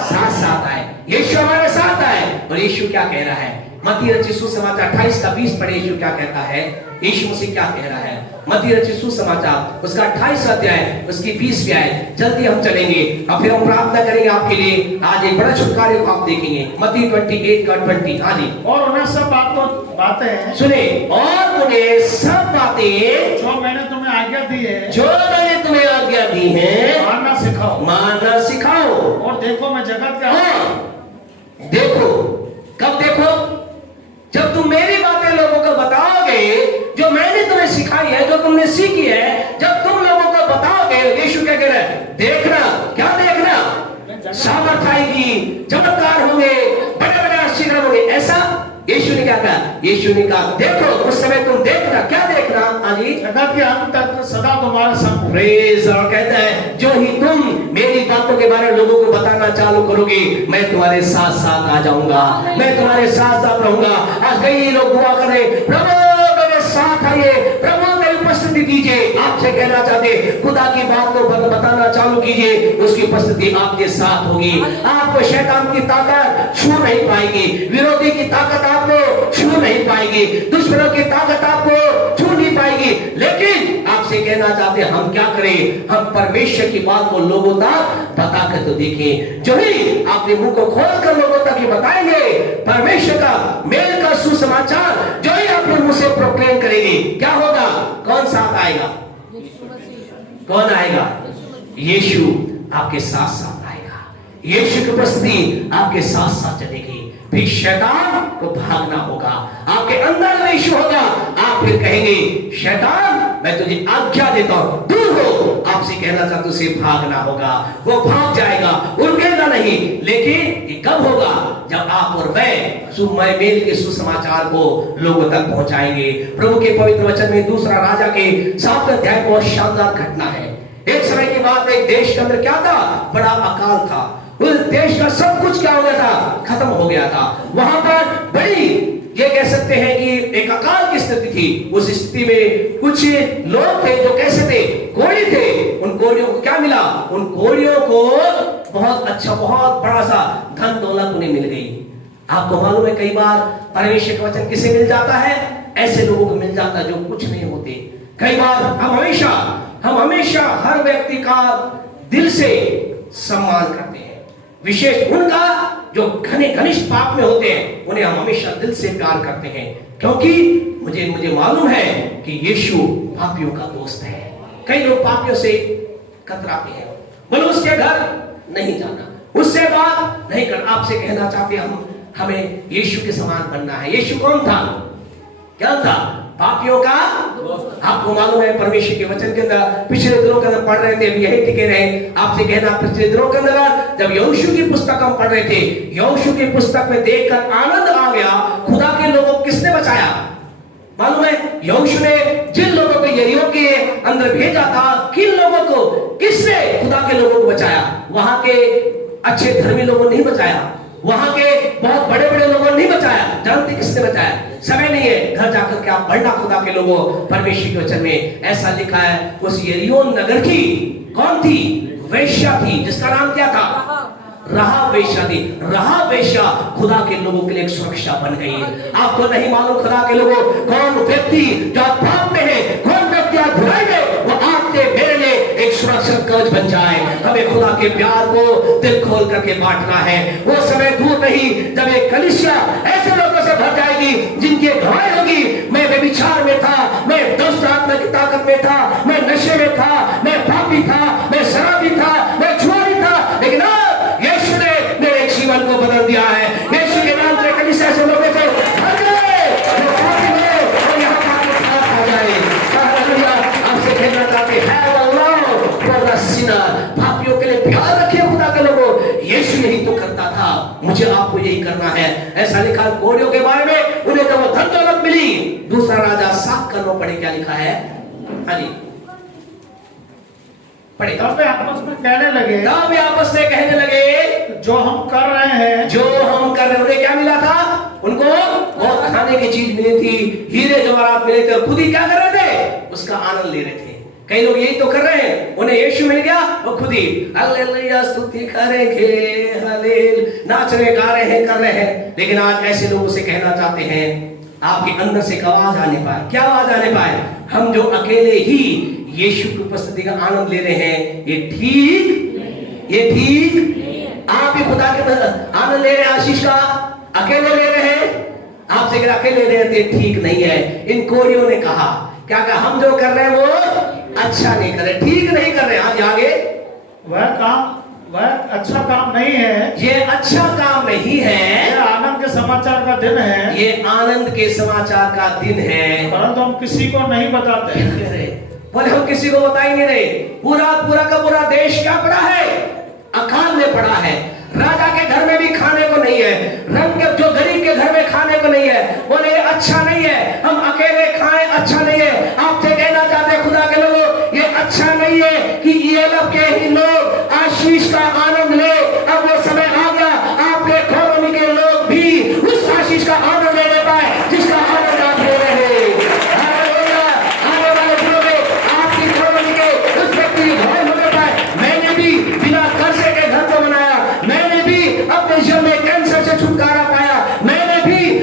साथ आए, यीशु हमारे साथ आए। और यीशु क्या कह रहा है, मत्ती रचित सुसमाचार 28:20 पढ़े। यीशु क्या कहता है, यीशु मसीह क्या कह रहा है, मत्ती रचित सुसमाचार उसका 28 अध्याय उसकी 20 आयत। जल्दी हम चलेंगे और फिर हम प्रार्थना करेंगे आपके लिए। आज एक बड़ा छुटकारे को आप देखेंगे, मत्ती 28:20। हाँ जी। और उन्हें सब बातें सुने, और उन्हें सब बातें जो मैंने तुम्हें आज्ञा दी है मानना सिखाओ। और देखो मैं जगत का देखो, कब देखो, जब तुम मेरी बातें लोगों को बताओगे, जो मैंने तुम्हें सिखाई है, जो तुमने सीखी है, जब तुम लोगों को बताओगे। यीशु क्या कह रहा है, देखना। क्या देखना? सामर्थ आएगी, चमत्कार होंगे, बड़े बड़े आशीर्वाद होंगे। ऐसा यीशु ने क्या कहा, यीशु ने कहा देखो उस समय तुम देखना। क्या देखना? आजी जगत के अंत तक सदा तुम्हारे संग। प्रेज। और कहता है जो ही तुम मेरी बातों के बारे में लोगों को बताना चालू करोगे, मैं तुम्हारे साथ साथ आ जाऊंगा, मैं तुम्हारे साथ साथ रहूंगा। आज कई लोग दुआ कर रहे, प्रभु मेरे साथ आइए, प्रभु की उपस्थिति दीजिए। आपसे कहना चाहते खुदा की बात को बताना चालू कीजिए, उसकी उपस्थिति आपके साथ होगी। आपको शैतान की ताकत छू नहीं पाएगी, विरोधी की ताकत आपको छू नहीं पाएगी, दुश्मनों की ताकत आपको छू नहीं पाएगी। लेकिन आपसे कहना चाहते हम क्या करें, हम परमेश्वर की बात को लोगों तक बता कर तो देखें। जो ही आपने मुंह को खोल कर लोगों तक ही बताएंगे परमेश्वर का मेल का सुसमाचार, जो ही आपने मुंह से प्रोक्लेम करेंगे, क्या होगा? कौन साथ आएगा? कौन आएगा? यीशु आपके साथ साथ आएगा। यीशु की उपस्थिति आपके साथ साथ चलेगी। फिर शैतान को भागना होगा, आपके अंदर यीशु होगा। आप फिर कहेंगे शैतान मैं तुझे आज्ञा देता हूं, दूर हो। आपसे कहना चाहता उसे भागना होगा, वो भाग जाएगा, उड़ेगा नहीं। लेकिन ये कब होगा? जब आप और मैं मेल के सुसमाचार को लोगों तक पहुंचाएंगे। प्रभु के पवित्र वचन में दूसरा राजा के 7वें अध्याय बहुत शानदार घटना है। एक समय की बात, एक देश के अंदर क्या था? बड़ा अकाल था। उस देश का सब कुछ क्या हो गया था? खत्म हो गया था। वहां पर बड़ी, ये कह सकते हैं कि एक अकाल की स्थिति थी। उस स्थिति में कुछ लोग थे जो कैसे थे? कोढ़ी थे। उन कोढ़ियों को क्या मिला? उन कोढ़ियों को बहुत अच्छा, बहुत बड़ा सा धन दौलत उन्हें मिल गई। आपको मालूम है कई बार परमेश्वर का वचन किसे मिल जाता है? ऐसे लोगों को मिल जाता है जो कुछ नहीं होते। कई बार हम हमेशा हर व्यक्ति का दिल से सम्मान करते हैं, विशेष उनका जो घनिष्ठ पाप में होते हैं उन्हें हम हमेशा दिल से प्यार करते हैं, क्योंकि मुझे मालूम है कि यीशु पापियों का दोस्त है। कई लोग पापियों से कतराते हैं, बोलो उसके घर नहीं जाना, उससे बात नहीं करना। आपसे कहना चाहते हमें यीशु के समान बनना है। यीशु कौन था? क्या था? पापियों का दोस्त। आपको मालूम है परमेश्वर के वचन के अंदर पिछले दिनों के अंदर पढ़ रहे थे, अभी यही टिके रहे। आपसे कहना पिछले दिनों के अंदर जब यहोशू की पुस्तक हम पढ़ रहे थे, यहोशू की पुस्तक में देखकर आनंद आ गया। खुदा के लोगों को किसने बचाया? मालूम है यहोशू ने जिन लोगों को यरीहो के अंदर भेजा था, किन लोगों को, किसने खुदा के लोगों को बचाया? वहां के अच्छे धर्मी लोगों ने नहीं बचाया, वहां के बहुत बड़े बड़े लोगों ने नहीं बचाया। जानते किसने बचाया? समय नहीं है, घर जाकर के आप पढ़ना खुदा के लोगों। परमेश्वर के वचन में ऐसा लिखा है, उस यरीहो नगर की कौन थी? वेश्या थी, जिसका नाम क्या था? राहाब वेश्या थी। राहाब वेश्या खुदा के लोगों के लिए एक सुरक्षा बन गई है। आपको नहीं मालूम खुदा के लोगों कौन व्यक्ति जो पाप में है, कौन व्यक्ति आज बुराई में, वो आपके मेरे लिए एक सुरक्षा कवच बन जाए। हमें खुदा के प्यार को दिल खोल करके बांटना है। वो समय दूर नहीं जब एक कलीसिया ऐसे लोगों से भर जाएगी जिनकी गवाही होगी, मैं व्यभिचार में था, मैं दुष्ट आत्मा की ताकत में था, मैं नशे में था, मैं पापी था, मैं शराबी था, मैं जुआरी था, लेकिन यीशु ने मेरे जीवन को बदल दिया है। यीशु के नाम से कलीसिया से लोगों से भर गए, जो पापी है और यहाँ पापी साथ आ जाए। हालेलुया। आपसे कहना चाहते हैं पापियों के लिए प्यार रखिए खुदा के लोगों। यीशु यही तो करता था, मुझे आपको यही करना है। ऐसा लिखा कोढ़ियों के बारे में, उन्हें जब वो धन दौलत मिली, दूसरा राजा 7 करना पड़े, क्या लिखा है? पढ़े। तब वे आपस में कहने लगे, जो हम कर रहे हैं, उन्हें क्या मिला था? उनको बहुत खाने की चीज मिली थी, हीरे जवाहरात मिले थे, और खुद ही क्या कर रहे थे? उसका आनंद ले रहे थे। कई लोग यही तो कर रहे हैं, उन्हें यीशु मिल गया, वो खुद ही हालेलुया स्तुति करेंगे, हालेल नाच रहे, गा रहे हैं, कर रहे हैं। लेकिन आज ऐसे लोगों से कहना चाहते हैं, आपके अंदर से एक आवाज आने पाए। क्या आवाज आने पाए? हम जो अकेले ही यीशु की उपस्थिति का आनंद ले रहे हैं, ये ठीक आप ही खुदा के आनंद ले रहे हैं, आशीष का अकेले ले रहे हैं। आपसे अगर अकेले ले रहे हैं ठीक नहीं है। इन कोढ़ियों ने कहा, क्या कहा? हम जो कर रहे हैं वो अच्छा नहीं कर रहे, ठीक नहीं कर रहे। आज आगे वह अच्छा काम नहीं है, ये अच्छा काम नहीं है, ये आनंद के समाचार का दिन है, ये आनंद के समाचार का दिन है, परंतु हम किसी को नहीं बताते। बोले हम किसी को बता ही नहीं रहे। पूरा का पूरा देश क्या पड़ा है? अकाल में पड़ा है। राजा के घर में भी खाने को नहीं है, रंग के जो गरीब के घर में खाने को नहीं है। बोले अच्छा नहीं है, हम अकेले खाएं, अच्छा नहीं है। आपसे कहना चाहते हैं खुदा के लोगों, ये अच्छा नहीं है कि ये लोग के ही लोग आशीष का आनंद ले। अब वो समय आ गया, आपके कॉलोनी के लोग भी उस आशीष का आनंद लेने पाए जिसका आनंद आप ले रहे हैं।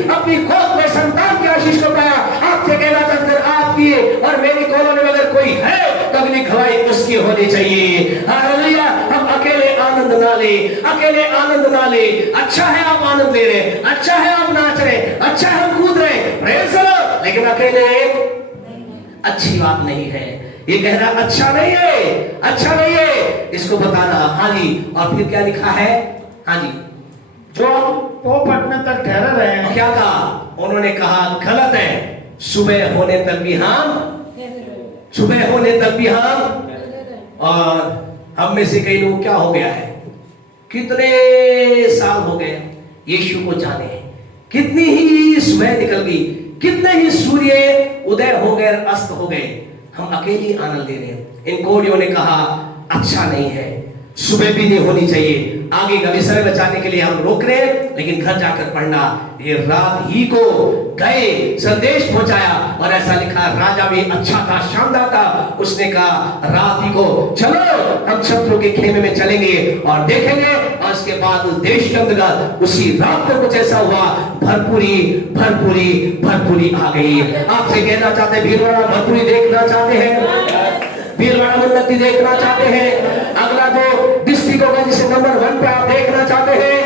अपनी गोद में संतान की आशीष को पाया। आपसे कहना चाहते हैं आपकी और मेरी कॉलोनी में अगर कोई है तो अगली गवाही उसकी होनी चाहिए। हालेलुया। हम अकेले आनंद ना ले, अकेले आनंद ना ले। अच्छा है आप आनंद ले रहे, अच्छा है आप नाच रहे, अच्छा है हम कूद रहे, प्रेज़ द लॉर्ड, लेकिन अकेले अच्छी बात नहीं है। ये कह रहा अच्छा नहीं है, अच्छा नहीं है, इसको बताना। हाँ जी, और फिर क्या लिखा है? हाँ जी, जो तो पटने तक ठहरे रहे हैं। क्या कहा? उन्होंने कहा गलत है, सुबह होने तक भी हम, सुबह होने तक भी हम। और हम में से कई लोग क्या हो गया है, कितने साल हो गए यीशु को जाने, कितनी ही सुबह निकल गई, कितने ही सूर्य उदय हो गए, अस्त हो गए, हम अकेले आनंद ले रहे हैं। इन कोड़ियों ने कहा अच्छा नहीं है, सुबह भी नहीं होनी चाहिए। आगे का विषय बचाने के लिए हम रोक रहे हैं, लेकिन घर जाकर पढ़ना। ये रात ही को गए संदेश पहुंचाया और ऐसा लिखा, राजा भी अच्छा था, शानदार था। उसने कहा रात ही को चलो हम शत्रु के खेमे में चलेंगे और देखेंगे। और उसके बाद उस देश के अंदर उसी रात को कुछ ऐसा हुआ, भरपूरी भरपूरी भरपूरी आ गई। आपसे कहना चाहते हैं भीलवाड़ा भरपूरी देखना चाहते हैं, भीलवाड़ा उन्नति देखना चाहते हैं, अगला जो डिस्ट्रिक्ट होगा जिसे नंबर 1 पे आप देखना चाहते हैं,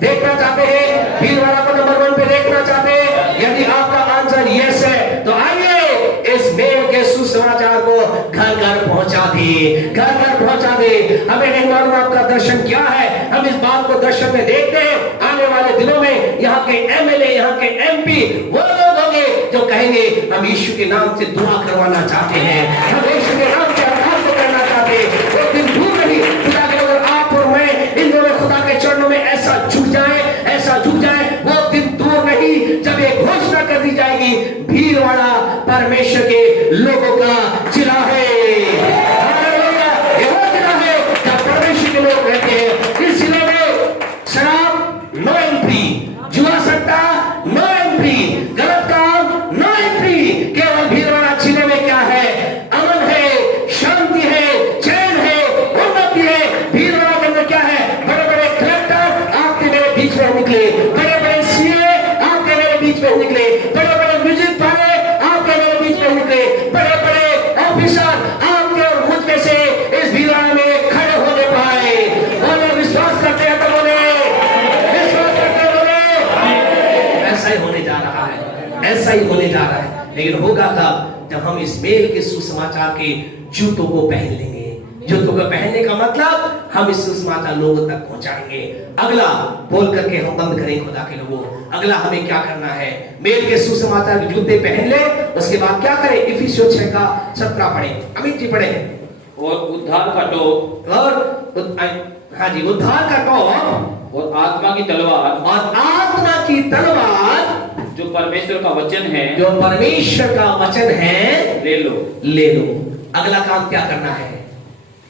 देखना चाहते हैं, भीलवाड़ा को नंबर 1 पे देखना चाहते हैं। यदि आपका आंसर यस है तो आइए इस मेल के सुसमाचार को घर घर पहुंचा दे, घर घर पहुंचा दे। हमें नहीं मालूम आपका दर्शन क्या है, हम इस बात को दर्शन में देखते हैं। आने वाले दिनों में यहाँ के एमएलए, यहाँ के एमपी वो लोग होंगे जो कहेंगे हम यीशु के नाम से दुआ करवाना चाहते हैं, हम यीशु के नाम से अरदास करना चाहते हैं। वो दिन दूर नहीं, खुदा के अगर आप और मैं इन दोनों खुदा के चरणों में ऐसा झुक जाए, ऐसा झुक जाए, वो दिन दूर नहीं जब ये घोषणा कर दी जाएगी भीलवाड़ा परमेश्वर के लोगों का जिला है। हालेलुया, ये वो जिला है जहाँ परमेश्वर के लोग रहते हैं। इस जिले में शराब नो एंट्री, जुआ सट्टा नो एंट्री, गलत काम नो एंट्री। केवल भीलवाड़ा जिले में क्या है? अमन है, शांति है, चैन है, उन्नति है। भीलवाड़ा के अंदर क्या है? बड़े बड़े कलेक्टर आपके मेरे बीच में निकले, बड़े बड़े सीए आपके मेरे बीच में निकले, बड़े बड़े म्यूजिक वाले आपके मेरे बीच में निकले, बड़े बड़े ऑफिसर आपके और मुझ में से इस भीलवाड़ा में खड़े होने पाए। बोले विश्वास करते हैं तो बोले, विश्वास करते हैं बोले। ऐसा ही होने जा रहा है, ऐसा ही होने जा रहा है। लेकिन होगा कब? जब हम इस मेल के सुसमाचार के जूतों को पहन लेंगे। जूतों को पहनने का मतलब हम इस सुसमाचार लोगों तक पहुंचाएंगे। अगला बोल करके हम बंद करें खुदा के लोगों, अगला हमें क्या करना है? मेल के सुसमाचार के जूते पहन ले, उसके बाद क्या करें? इफिसियों 6:17 पढ़े, अमित जी पढ़े। और उद्धार का टोप, और हाँ जी, उद्धार का टोप और आत्मा की तलवार, और आत्मा की तलवार जो परमेश्वर का वचन है, जो परमेश्वर का वचन है, ले लो, ले लो। अगला काम क्या करना है?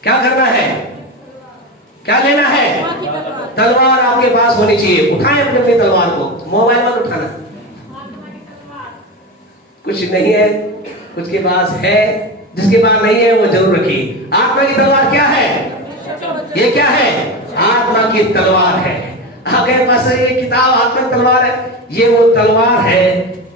क्या करना है? क्या लेना है? तलवार आपके पास होनी चाहिए। उठाएं अपनी अपनी तलवार को, मोबाइल मत उठाना। कुछ नहीं है, कुछ के पास है, जिसके पास नहीं है वो जरूर रखिए। आत्मा की तलवार क्या है? ये क्या है? आत्मा की तलवार है। आपके पास ये किताब आत्मा की तलवार है, ये वो तलवार है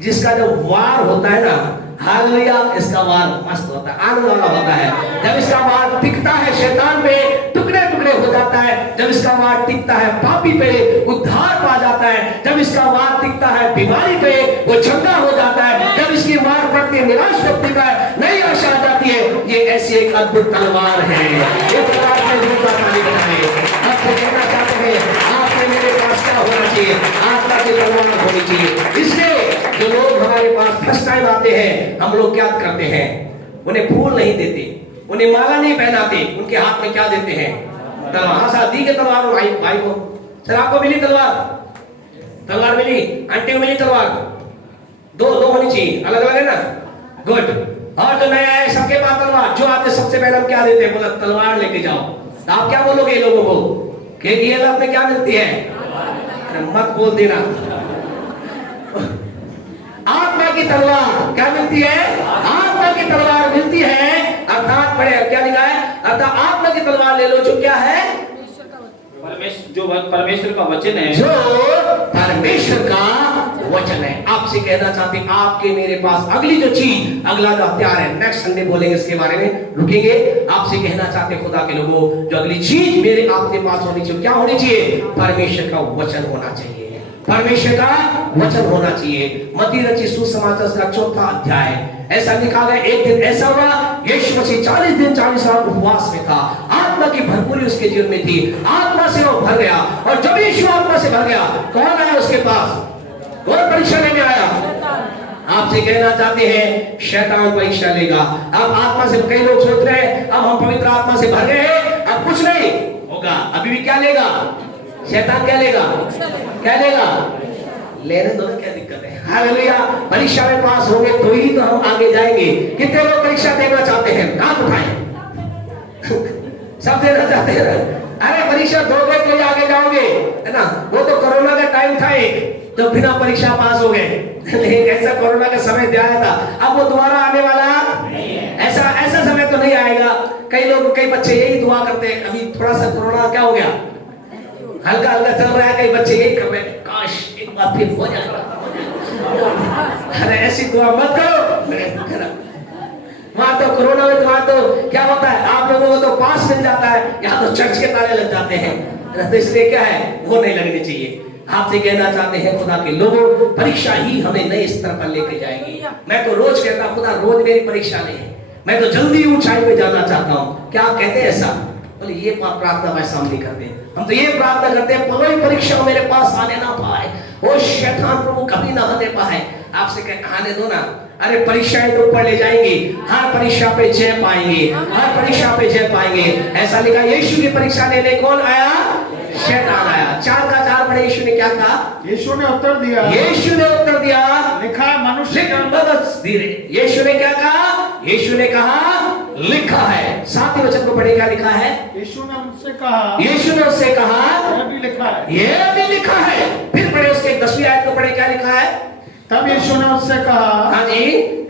जिसका जो वार होता है ना, हालेलुया, इसका वार मस्त होता है, आनंद वाला होता है। जब इसका वार टिकता है शैतान पे, टुकड़े टुकड़े हो जाता है। जब इसका वार टिकता है पापी पे, उद्धार पा जाता है। जब इसका वार टिकता है बीमारी पे, वो चंगा हो जाता है। जब इसकी वार पड़ती है निराश व्यक्ति का, नई आशा आ जाती है। ये ऐसी एक अद्भुत तलवार है। ये तलवार में दूसरा पानी बनाए। आपसे कहना चाहते हैं आपने मेरे पास क्या होना चाहिए? आत्मा की तलवार होनी चाहिए। इसलिए जो लोग हमारे पास फर्स्ट टाइम आते हैं, हम लोग क्या करते हैं? उन्हें फूल नहीं देते, उन्हें माला नहीं पहनाते, उनके हाथ में क्या देते हैं? तलवार। शादी के तलवार भाई भाई को, सर आपको मिली तलवार? तलवार मिली, आंटी को मिली तलवार? दो होनी चाहिए, अलग अलग है ना? गुड। और जो नया है सबके पास तलवार, जो आते सबसे पहले हम क्या देते हैं? बोला तलवार लेके जाओ। तो आप क्या बोलोगे लोगों को कि ये लाभ में क्या मिलती है? मत बोल देना। आत्मा की तलवार क्या मिलती है? आत्मा की तलवार मिलती है। अर्थात पढ़े क्या लिखा है? अर्थात आत्मा की तलवार ले लो जो क्या है? जो परमेश्वर का वचन है, जो परमेश्वर का वचन है। आपसे कहना चाहते हैं आपके मेरे पास अगली जो चीज, अगला जो हथियार है, नेक्स्ट संडे बोलेंगे इसके बारे में, रुकेंगे। आपसे कहना चाहते हैं खुदा के लोगों, जो अगली चीज मेरे आपके पास होनी चाहिए, क्या होनी चाहिए? परमेश्वर का वचन होना चाहिए, परमेश्वर का वचन होना चाहिए। मत्ती रचित सुसमाचार का 4था अध्याय, ऐसा लिखा गया, एक दिन ऐसा हुआ यीशु मसीह 40 दिन 40 रात उपवास में था, आत्मा की भरपूरी उसके जीवन में थी, आत्मा से वो भर गया। और जब यीशु आत्मा से भर गया, कौन आया उसके पास? कौन परीक्षा लेने आया? आपसे कहना चाहते हैं शैतान परीक्षा लेगा। अब आत्मा से, कई लोग सोच रहे हैं अब हम पवित्र आत्मा से भर गए हैं, अब कुछ नहीं होगा, अभी भी क्या लेगा शैतान? क्या लेगा? क्या लेगा? लेने दो, क्या दिक्कत है? हालेलुया। परीक्षा में पास होंगे तो ही तो हम आगे जाएंगे। कितने लोग परीक्षा देना चाहते हैं? हाथ उठाएं। सब देना चाहते हैं? अरे परीक्षा दोगे तो ही आगे जाओगे, है ना? वो तो कोरोना का टाइम था एक, तो बिना परीक्षा पास हो गए, लेकिन ऐसा कोरोना का समय दिया था, अब वो दोबारा आने वाला ऐसा समय तो नहीं आएगा। कई बच्चे यही दुआ करते हैं, अभी थोड़ा सा कोरोना क्या हो गया, हल्का हल्का चल रहा है, कई बच्चे यही कर रहे हैं, काश एक बार फिर हो जाए। अरे ऐसी दुआ मत करो। वहां तो कोरोना में वहां तो क्या होता है, आप लोगों को तो पास मिल जाता है, यहाँ तो चर्च के ताले लग जाते हैं, तो इसलिए क्या है, वो नहीं लगनी चाहिए। आपसे कहना चाहते हैं खुदा के लोगों, परीक्षा ही हमें नए स्तर पर लेके जाएगी। मैं तो रोज कहता हूं खुदा रोज मेरी परीक्षा ले, मैं तो जल्दी ऊंचाई पे जाना चाहता हूँ। क्या आप कहते हैं ऐसा? बोले ये प्रार्थना वैसा हम नहीं करते, हम तो ये प्रार्थना करते हैं कोई परीक्षा मेरे पास आने ना पाए, वो शैतान प्रभु कभी ना आने पाए। आपसे कह आने दो ना, अरे परीक्षाएं तो ऊपर ले जाएंगी, हर परीक्षा पे जय पाएंगे, हर परीक्षा पे जय पाएंगे। ऐसा लिखा यीशु की परीक्षा लेने कौन आया? शैतान आया। 4 का 4 पढ़े, यीशु ने क्या कहा? यीशु ने उत्तर दिया, यीशु ने उत्तर दिया, लिखा है मनुष्य धीरे। यीशु ने क्या कहा? यीशु ने कहा लिखा है। 7वें वचन को पढ़े, क्या लिखा है? यीशु ने उससे कहा, यीशु ने उससे कहा यह भी लिखा है, यह भी लिखा है। फिर पढ़े उसके 10वीं आयत को पढ़े, क्या लिखा है? तब यीशु ने उससे कहा, हाँ जी,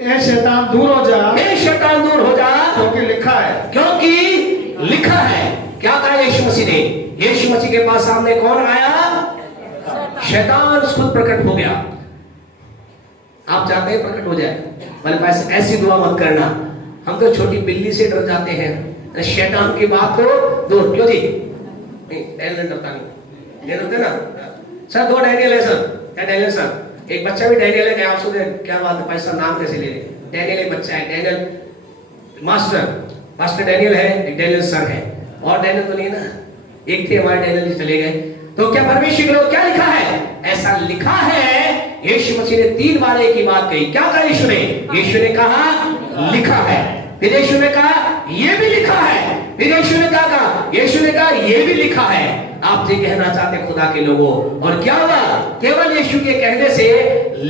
ए शैतान दूर हो जा, ए शैतान दूर हो जा, क्योंकि लिखा है, क्योंकि लिखा है। क्या कहा यीशु मसीह ने? यीशु मसीह के पास सामने कौन आया? शैतान खुद प्रकट हो गया। आप चाहते हैं प्रकट हो जाए? मतलब ऐसी दुआ मत करना, हम तो छोटी बिल्ली से डर जाते हैं, शैतान की बात तो दूर। क्यों जी? नहीं, डैनियल डरता नहीं, डरते ना सर। 2 डैनियल है सर, क्या डैनियल सर? एक बच्चा भी डैनियल है, क्या आप सोचे क्या बात है, पैसा नाम कैसे ले रहे? डैनियल एक बच्चा है, डैनियल मास्टर डैनियल है, एक डैनियल सर है, और डैनियल तो नहीं ना, एक थे हमारे डैनियल जी चले गए। तो क्या परमेश्वर के लोग क्या लिखा है? ऐसा लिखा है। यीशु मसीह ने 3 बार एक ही बात कही। क्या कहा यीशु ने? यीशु ने कहा लिखा है, फिर यीशु ने कहा ये भी लिखा है, फिर यीशु ने क्या कहा? यीशु ने कहा ये भी लिखा है। आपसे कहना चाहते खुदा के लोगों, और क्या हुआ? केवल यीशु के कहने से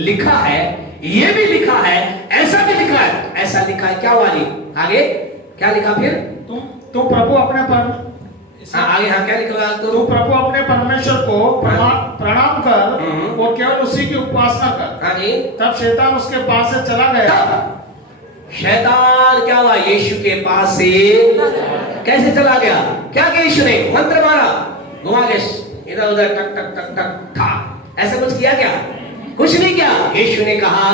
लिखा है, ये भी लिखा है, ऐसा भी लिखा है। ऐसा लिखा है, क्या हुआ जी? आगे क्या लिखा? फिर तुम प्रभु अपने आगे हाँ क्या लिखा? तो प्रभु अपने परमेश्वर को प्रणाम कर और केवल उसी की उपासना कर। हाँ जी। तब शैतान उसके पास से चला गया। शैतान क्या हुआ? यीशु के पास से कैसे चला गया? क्या किया यीशु ने? मंत्र मारा, घुमा के इधर उधर टक टक टक टक था, ऐसा कुछ किया क्या? कुछ नहीं किया। यीशु ने कहा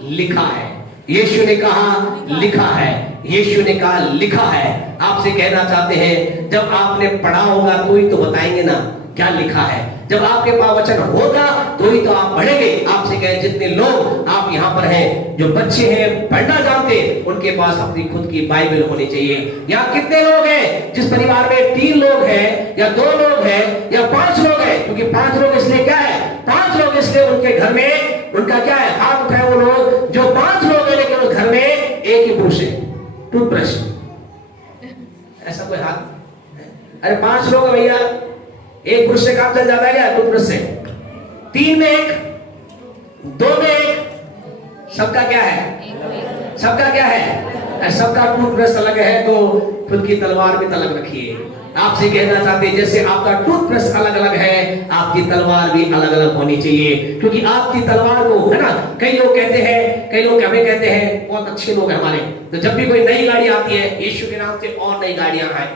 लिखा है, यीशु ने कहा लिखा है, यीशु ने कहा लिखा है। आपसे कहना चाहते हैं जब आपने पढ़ा होगा तो ही तो बताएंगे ना क्या लिखा है। जब आपके पास वचन होगा तो ही तो आप पढ़ेंगे। आपसे कहे जितने लोग आप यहाँ पर हैं, जो बच्चे हैं पढ़ना जानते, उनके पास अपनी खुद की बाइबल होनी चाहिए। यहाँ कितने लोग हैं जिस परिवार में 3 लोग हैं या 2 लोग हैं या 5 लोग हैं? क्योंकि 5 लोग इसलिए क्या है? 5 लोग इसलिए उनके घर में उनका क्या है? हाथ उठाए वो लोग जो 5 लोग हैं, लेकिन उस घर में एक ही पुरुष है, टूथब्रश। ऐसा कोई हाथ? अरे 5 लोग है भैया, एक पुरुष से काम चल जाता है क्या? टूथब्रश से 3 में 1, 2 में 1, सबका क्या है? सबका क्या है? सबका टूथब्रश अलग है तो खुद की तलवार भी अलग रखिए। आपसे कहना चाहते हैं जैसे आपका टूथब्रश अलग अलग है, आपकी तलवार भी अलग अलग होनी चाहिए। क्योंकि आपकी तलवार को, है ना, कई लोग कहते हैं, कई लोग हमें कहते हैं, बहुत अच्छे लोग हैं हमारे, तो जब भी कोई नई गाड़ी आती है यीशु के नाम से और नई गाड़ियां आए,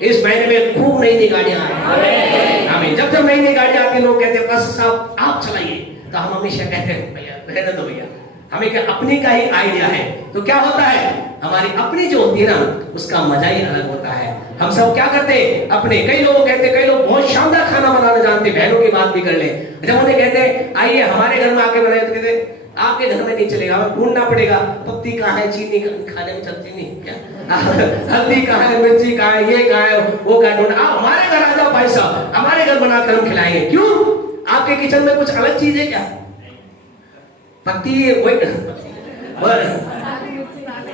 इस महीने में खूब नई नई गाड़ियां आए। आमीन। जब जब नई नई गाड़ियां आती लोग कहते हैं बस साहब आप चलाइए, तो हम हमेशा कहते हैं भैया रहने दो भैया, हमें क्या अपनी का ही आइडिया है। तो क्या होता है, हमारी अपनी जो होती है ना उसका मजा ही अलग होता है। हम सब क्या करते हैं अपने, कई लोग कहते हैं, कई लोग बहुत शानदार खाना बनाना जानते, बहनों की बात भी कर ले, जब उन्हें कहते हैं आइए हमारे घर में आके बनाए, तो कहते हैं आपके घर में नहीं चलेगा, हमें ढूंढना पड़ेगा, पत्ती कहाँ है, चीनी खाने में चलती नहीं क्या, हल्दी कहाँ है, मिर्ची कहाँ है, ये कहाँ है, वो कहाँ ढूंढना। आप हमारे घर आ जाओ भाई साहब, हमारे घर बनाकर हम खिलाएंगे। क्यों, आपके किचन में कुछ अलग चीज है क्या? पत्ती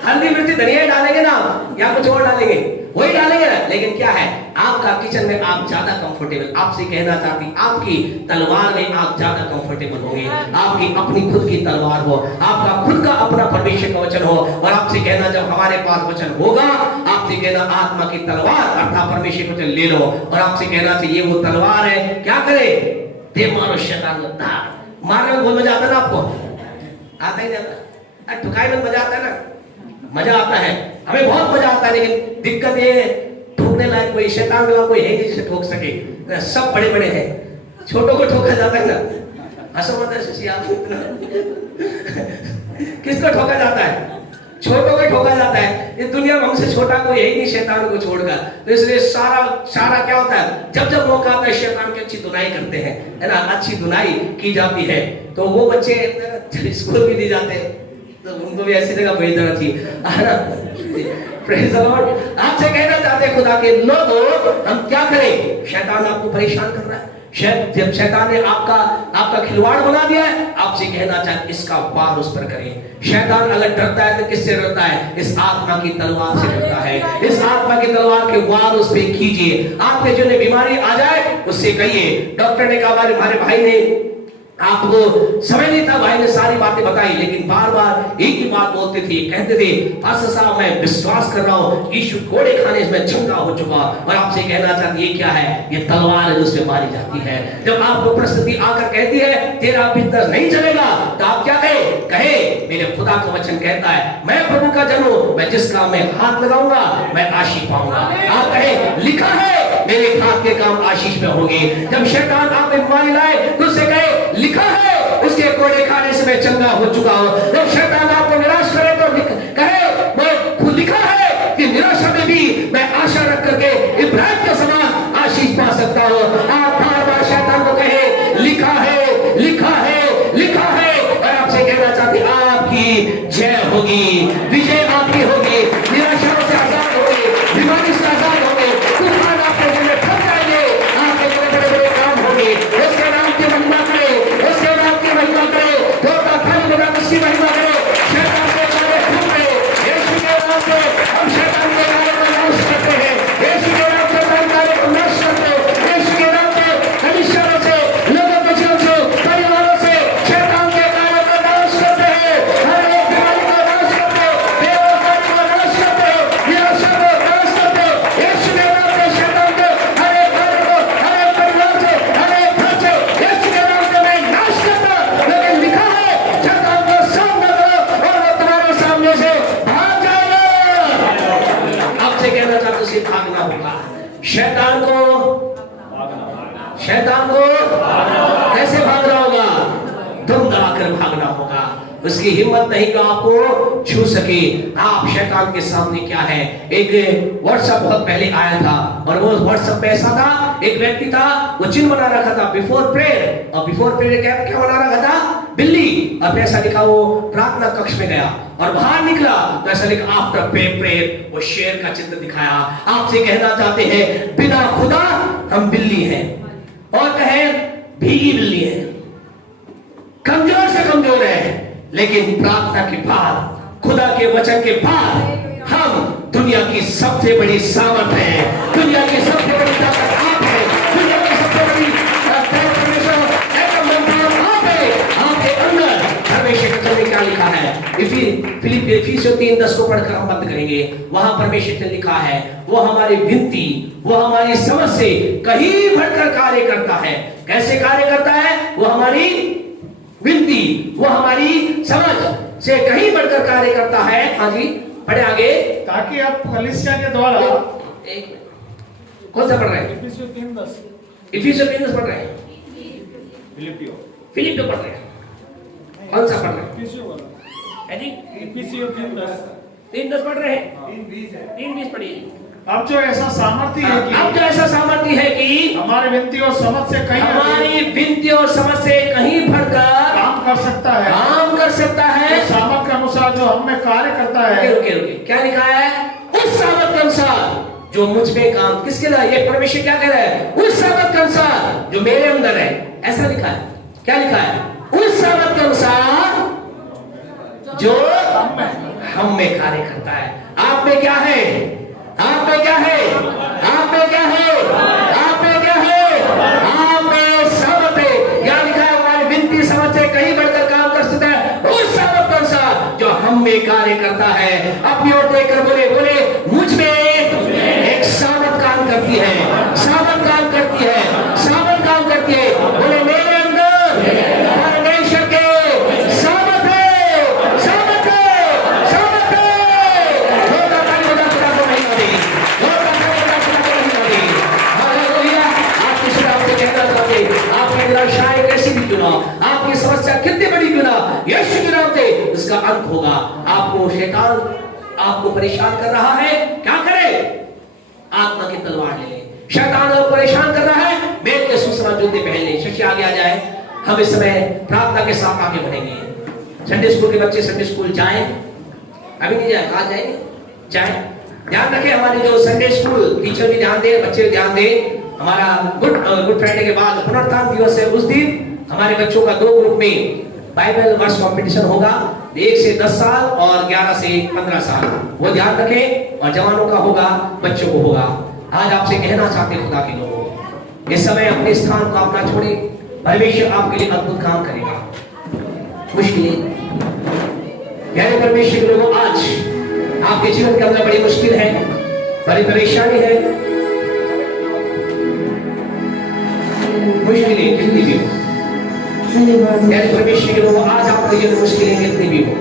हल्दी मिर्ची धनिया डालेंगे ना, या कुछ और डालेंगे, वही डालेंगे ना। लेकिन क्या है, आपका किचन में आप ज्यादा कंफर्टेबल, आपसे कहना चाहती आपकी तलवार में आप ज्यादा कंफर्टेबल होंगे, आपकी अपनी खुद की तलवार हो, आपका खुद का अपना परमेश्वर का वचन हो। और आपसे कहना जब हमारे पास वचन होगा, आपसे कहना आत्मा की तलवार अर्थात परमेश्वर वचन ले लो, और आपसे कहना चाहिए वो तलवार है, क्या करे, दे मारो शैतान को धार। मारने में बहुत मजा आता है ना, आपको आता ही जाता, ठुकाई में मजा आता है ना, मजा आता है, हमें बहुत मजा आता है। लेकिन दिक्कत ये है ठोकने लायक कोई शैतान वाला कोई है नहीं जिसे ठोक सके, सब बड़े बड़े हैं, छोटों को ठोका जाता है ना। हंसो मत शशि आप, किसको ठोका जाता है, छोटों को ठोका जाता है। इस दुनिया में हमसे छोटा कोई है ही नहीं शैतान को छोड़कर। तो इसलिए सारा क्या होता है, जब जब मौका आता है शैतान की अच्छी धुनाई करते हैं, है ना, अच्छी धुनाई की जाती है। तो वो बच्चे स्कूल भी नहीं जाते, तो उनको भी ऐसी जगह भेज देना चाहिए। Praise the Lord. आपसे कहना चाहते हैं खुदा के लोगों, हम क्या करें, शैतान आपको परेशान कर रहा है, जब शैतान ने आपका खिलवाड़ बना दिया है, आपसे कहना चाहते इसका वार उस पर करें। शैतान अगर डरता है तो किससे डरता है, इस आत्मा की तलवार से डरता है। इस आत्मा की तलवार के वार उस पे कीजिए। आपके जो बीमारी आ जाए उससे कहिए। डॉक्टर ने कहा हमारे भाई ने, आपको समय नहीं था, भाई ने सारी बातें बताई, लेकिन बार बार एक ही बात बोलते थे, कहते थे पास्टर साहब मैं विश्वास कर रहा हूँ यीशु कोड़े खाने में चंगा हो चुका। और आपसे कहना चाहती ये क्या है, ये तलवार है जिससे मारी जाती है। जब आपको परिस्थिति आकर कहती है तेरा बिजनेस नहीं चलेगा, तो आप क्या कहे मेरे खुदा का वचन कहता है मैं प्रभु का जन हूं, मैं जिस काम में हाथ लगाऊंगा मैं आशीष पाऊंगा। आप कहे लिखा है मेरे हाथ के काम आशीष में होंगे। जब शैतान आप में बीमारी लाए तो उससे कहे लिखा है उसके कोड़े खाने से मैं चंगा हो चुका हूं। जब शैतान आपको निराश करे तो कहे मैं खुद लिखा है कि निराशा में भी मैं आशा रख करके इब्राहिम के समान आशीष पा सकता हूं। आप बार बार शैतान को कहे लिखा है, लिखा है, लिखा है। और आपसे कहना चाहती आपकी जय होगी, विजय आपकी होगी, निराशा से आजाद होगी, बीमारी से आजाद होगी, तूफान आपके दिल में फंस जाएंगे, आपके बड़े बड़े काम होंगे। उसके नाम की महिमा करे, उसके नाम की महिमा करे, तो खाली बड़ा उसकी महिमा करे। शैतान के कार्य फूट गए, यीशु के नाम से हम शैतान के कार्य को नाश करते हैं, यीशु के नाम से हर कार्य को नाश करते हैं, यीशु के नाम से हमेशा से लोगों के जीवन से परिवारों से शैतान के कार्य को नाश करते हैं, हर एक बीमारी को नाश करते हैं, बेरोजगारी को नाश करते हैं, निराशा को नाश करते हैं। यीशु के नाम से शैतान के हर एक कार्य को, हर एक परिवार से, हर एक घर से यीशु के नाम से मैं नाश करता। लेकिन लिखा है शैतान को सामना करो और वो तुम्हारे सामने से भाग जाएगा। आपसे कहना चाहते उसे भागना होगा। शैतान को कैसे भागना होगा, दम दबाकर भागना होगा। उसकी हिम्मत नहीं कि आपको छू सके। आप शैतान के सामने क्या है, एक व्हाट्सएप बहुत पहले आया था और वो व्हाट्सएप पे ऐसा था, एक व्यक्ति था वो चिन्ह बना रखा था बिफोर प्रेयर, और बिफोर प्रेयर क्या बना रखा था, बिल्ली, और ऐसा लिखा वो प्रार्थना कक्ष में गया और बाहर निकला तो ऐसा लिखा आफ्टर प्रेयर, वो शेर का चित्र दिखाया। आपसे कहना चाहते हैं बिना खुदा हम बिल्ली हैं, और कहे भीगी बिल्ली है, कमजोर से कमजोर है, लेकिन प्रार्थना के बाद, खुदा के वचन के बाद हम दुनिया की सबसे बड़ी सामर्थ है, दुनिया की सबसे बड़ी ताकत आप है, दुनिया की सबसे बड़ी आपके अंदर परमेश्वर के वचन में क्या लिखा है। फिलिपियों 3:10 को पढ़कर हम बंद करेंगे। वहां परमेश्वर ने लिखा है वो हमारी विनती, वो हमारी समझ से कहीं बढ़कर कार्य करता है। कैसे कार्य करता है, वो हमारी विनती, वो हमारी समझ से कहीं बढ़कर कार्य करता है। हाँ जी, पढ़े आगे। ताकि आप कलीसिया के द्वारा कौन सा पढ़ रहे हैं? इफिसियों 3:10। इफिसियों 3:10 पढ़ रहे हैं? फिलिपियो पढ़ रहे हैं? कौन सा पढ़ रहे हैं? इफिसियों वाला। है जी? इफिसियों 3:10। 3:10 पढ़ रहे हैं? 3:20 पढ़िए। अब जो ऐसा सामर्थ्य है कि अब जो ऐसा सामर्थ्य है कि हमारी विनती और समझ से कहीं हमारी विनती और समझ से कहीं बढ़कर काम कर सकता है, काम कर सकता है। उस सामर्थ के अनुसार जो हम में कार्य करता है। रुके रुके, क्या लिखा है? उस सामर्थ के अनुसार जो मुझ में काम, किसके लिए? ये परमेश्वर क्या कह रहा है? उस सामर्थ के अनुसार जो मेरे अंदर है, ऐसा लिखा है। क्या लिखा है? उस सामर्थ के अनुसार जो हम में कार्य करता है। आप में क्या है? आप में क्या है? आप में क्या है? आप में क्या है? आप में सामर्थ है। क्या लिखा है? हमारी विनती समझ से कहीं बढ़कर काम कर सकता है उस सामर्थ के अनुसार जो हम में कार्य करता है। अपनी ओर देखकर बोले मुझ में एक सामर्थ काम करती है, सामर्थ काम करती है, सामर्थ काम करती है। बोले मेरे अंदर परमेश्वर के सामर्थ है, सामर्थ है, सामर्थ है। होगा ताली बजा खुदा को नहीं होगी, होगा ताली बजा खुदा को नहीं होगी। हालेलुया। आप किसी ने आपसे कहना चाहते, आपकी निराशाएं कैसी भी क्यों ना, आपकी समस्या कितनी बड़ी क्यों ना, यीशु के नाम से इसका अंत होगा। आपको शैतान आपको परेशान कर रहा है, क्या करे? आत्मा की तलवार ले ले। शैतान को परेशान कर रहा है, मेल के सुसमाचार जूते पहन ले। शशि आगे आ जाए। हम इस समय प्रार्थना के साथ आगे बढ़ेंगे। संडे स्कूल के बच्चे संडे स्कूल जाएं, अभी नहीं जाए, आज जाएंगे, जाएं। ध्यान रखें, हमारे जो संडे स्कूल टीचर भी ध्यान दे, बच्चे भी ध्यान दे। हमारा गुड फ्राइडे के बाद पुनरुत्थान दिवस है, उस दिन हमारे बच्चों का 2 ग्रुप में बाइबल वर्स कंपटीशन होगा। 1 से 10 साल और 11 से 15 साल, वो ध्यान रखें। और जवानों का होगा, बच्चों को होगा। आज आपसे कहना चाहते हैं खुदा के लोगों, इस समय अपने स्थान को आप ना छोड़े। परमेश्वर आपके लिए अद्भुत काम करेगा। मुश्किलें, यानी परमेश्वर के लोगों, आज आपके जीवन के अंदर बड़ी मुश्किल है, बड़ी परेशानी है, मुश्किलें कितनी भी हो, यानी परमेश्वर के लोगों, आज आपके जीवन मुश्किलें कितनी भी हो,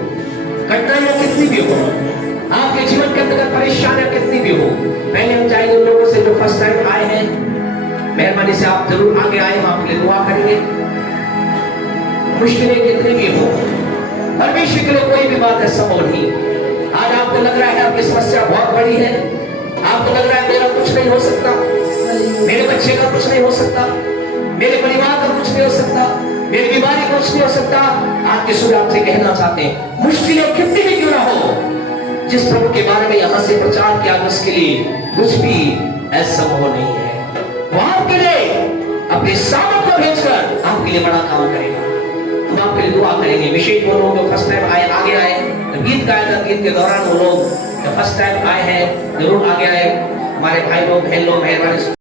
कठिनाइयां कितनी भी हो, आपके जीवन के अंदर परेशानियां कितनी भी हो, पहले हम चाहेंगे उन लोगों से जो फर्स्ट टाइम आए हैं, मेहरबानी से आप जरूर आगे आए, हम आपके लिए दुआ करेंगे। मुश्किलें कितनी भी हो, परमेश्वर के लिए कोई भी बात है संभव नहीं। आज आपको लग रहा है आपकी समस्या बहुत बड़ी है, आपको लग रहा है मेरा कुछ नहीं हो सकता, मेरे बच्चे का कुछ नहीं हो सकता, मेरे परिवार का कुछ नहीं हो सकता, मेरी बीमारी का कुछ नहीं हो सकता। आज के सुबह आपसे कहना चाहते हैं, मुश्किलें कितनी भी क्यों ना हो, जिस प्रभु के बारे में यहाँ से प्रचार किया, उसके लिए कुछ भी असंभव नहीं है। वो आपके लिए अपने सामर्थ को भेजकर आपके लिए बड़ा काम करेगा। हम आपके लिए दुआ करेंगे। विशेष वो लोग जो फर्स्ट टाइम आए, आगे आए, तो गीत गाया था, गीत के दौरान वो लोग जो फर्स्ट टाइम आए हैं जरूर आगे आए। हमारे भाई लोग, बहन लोग, मेहरबानी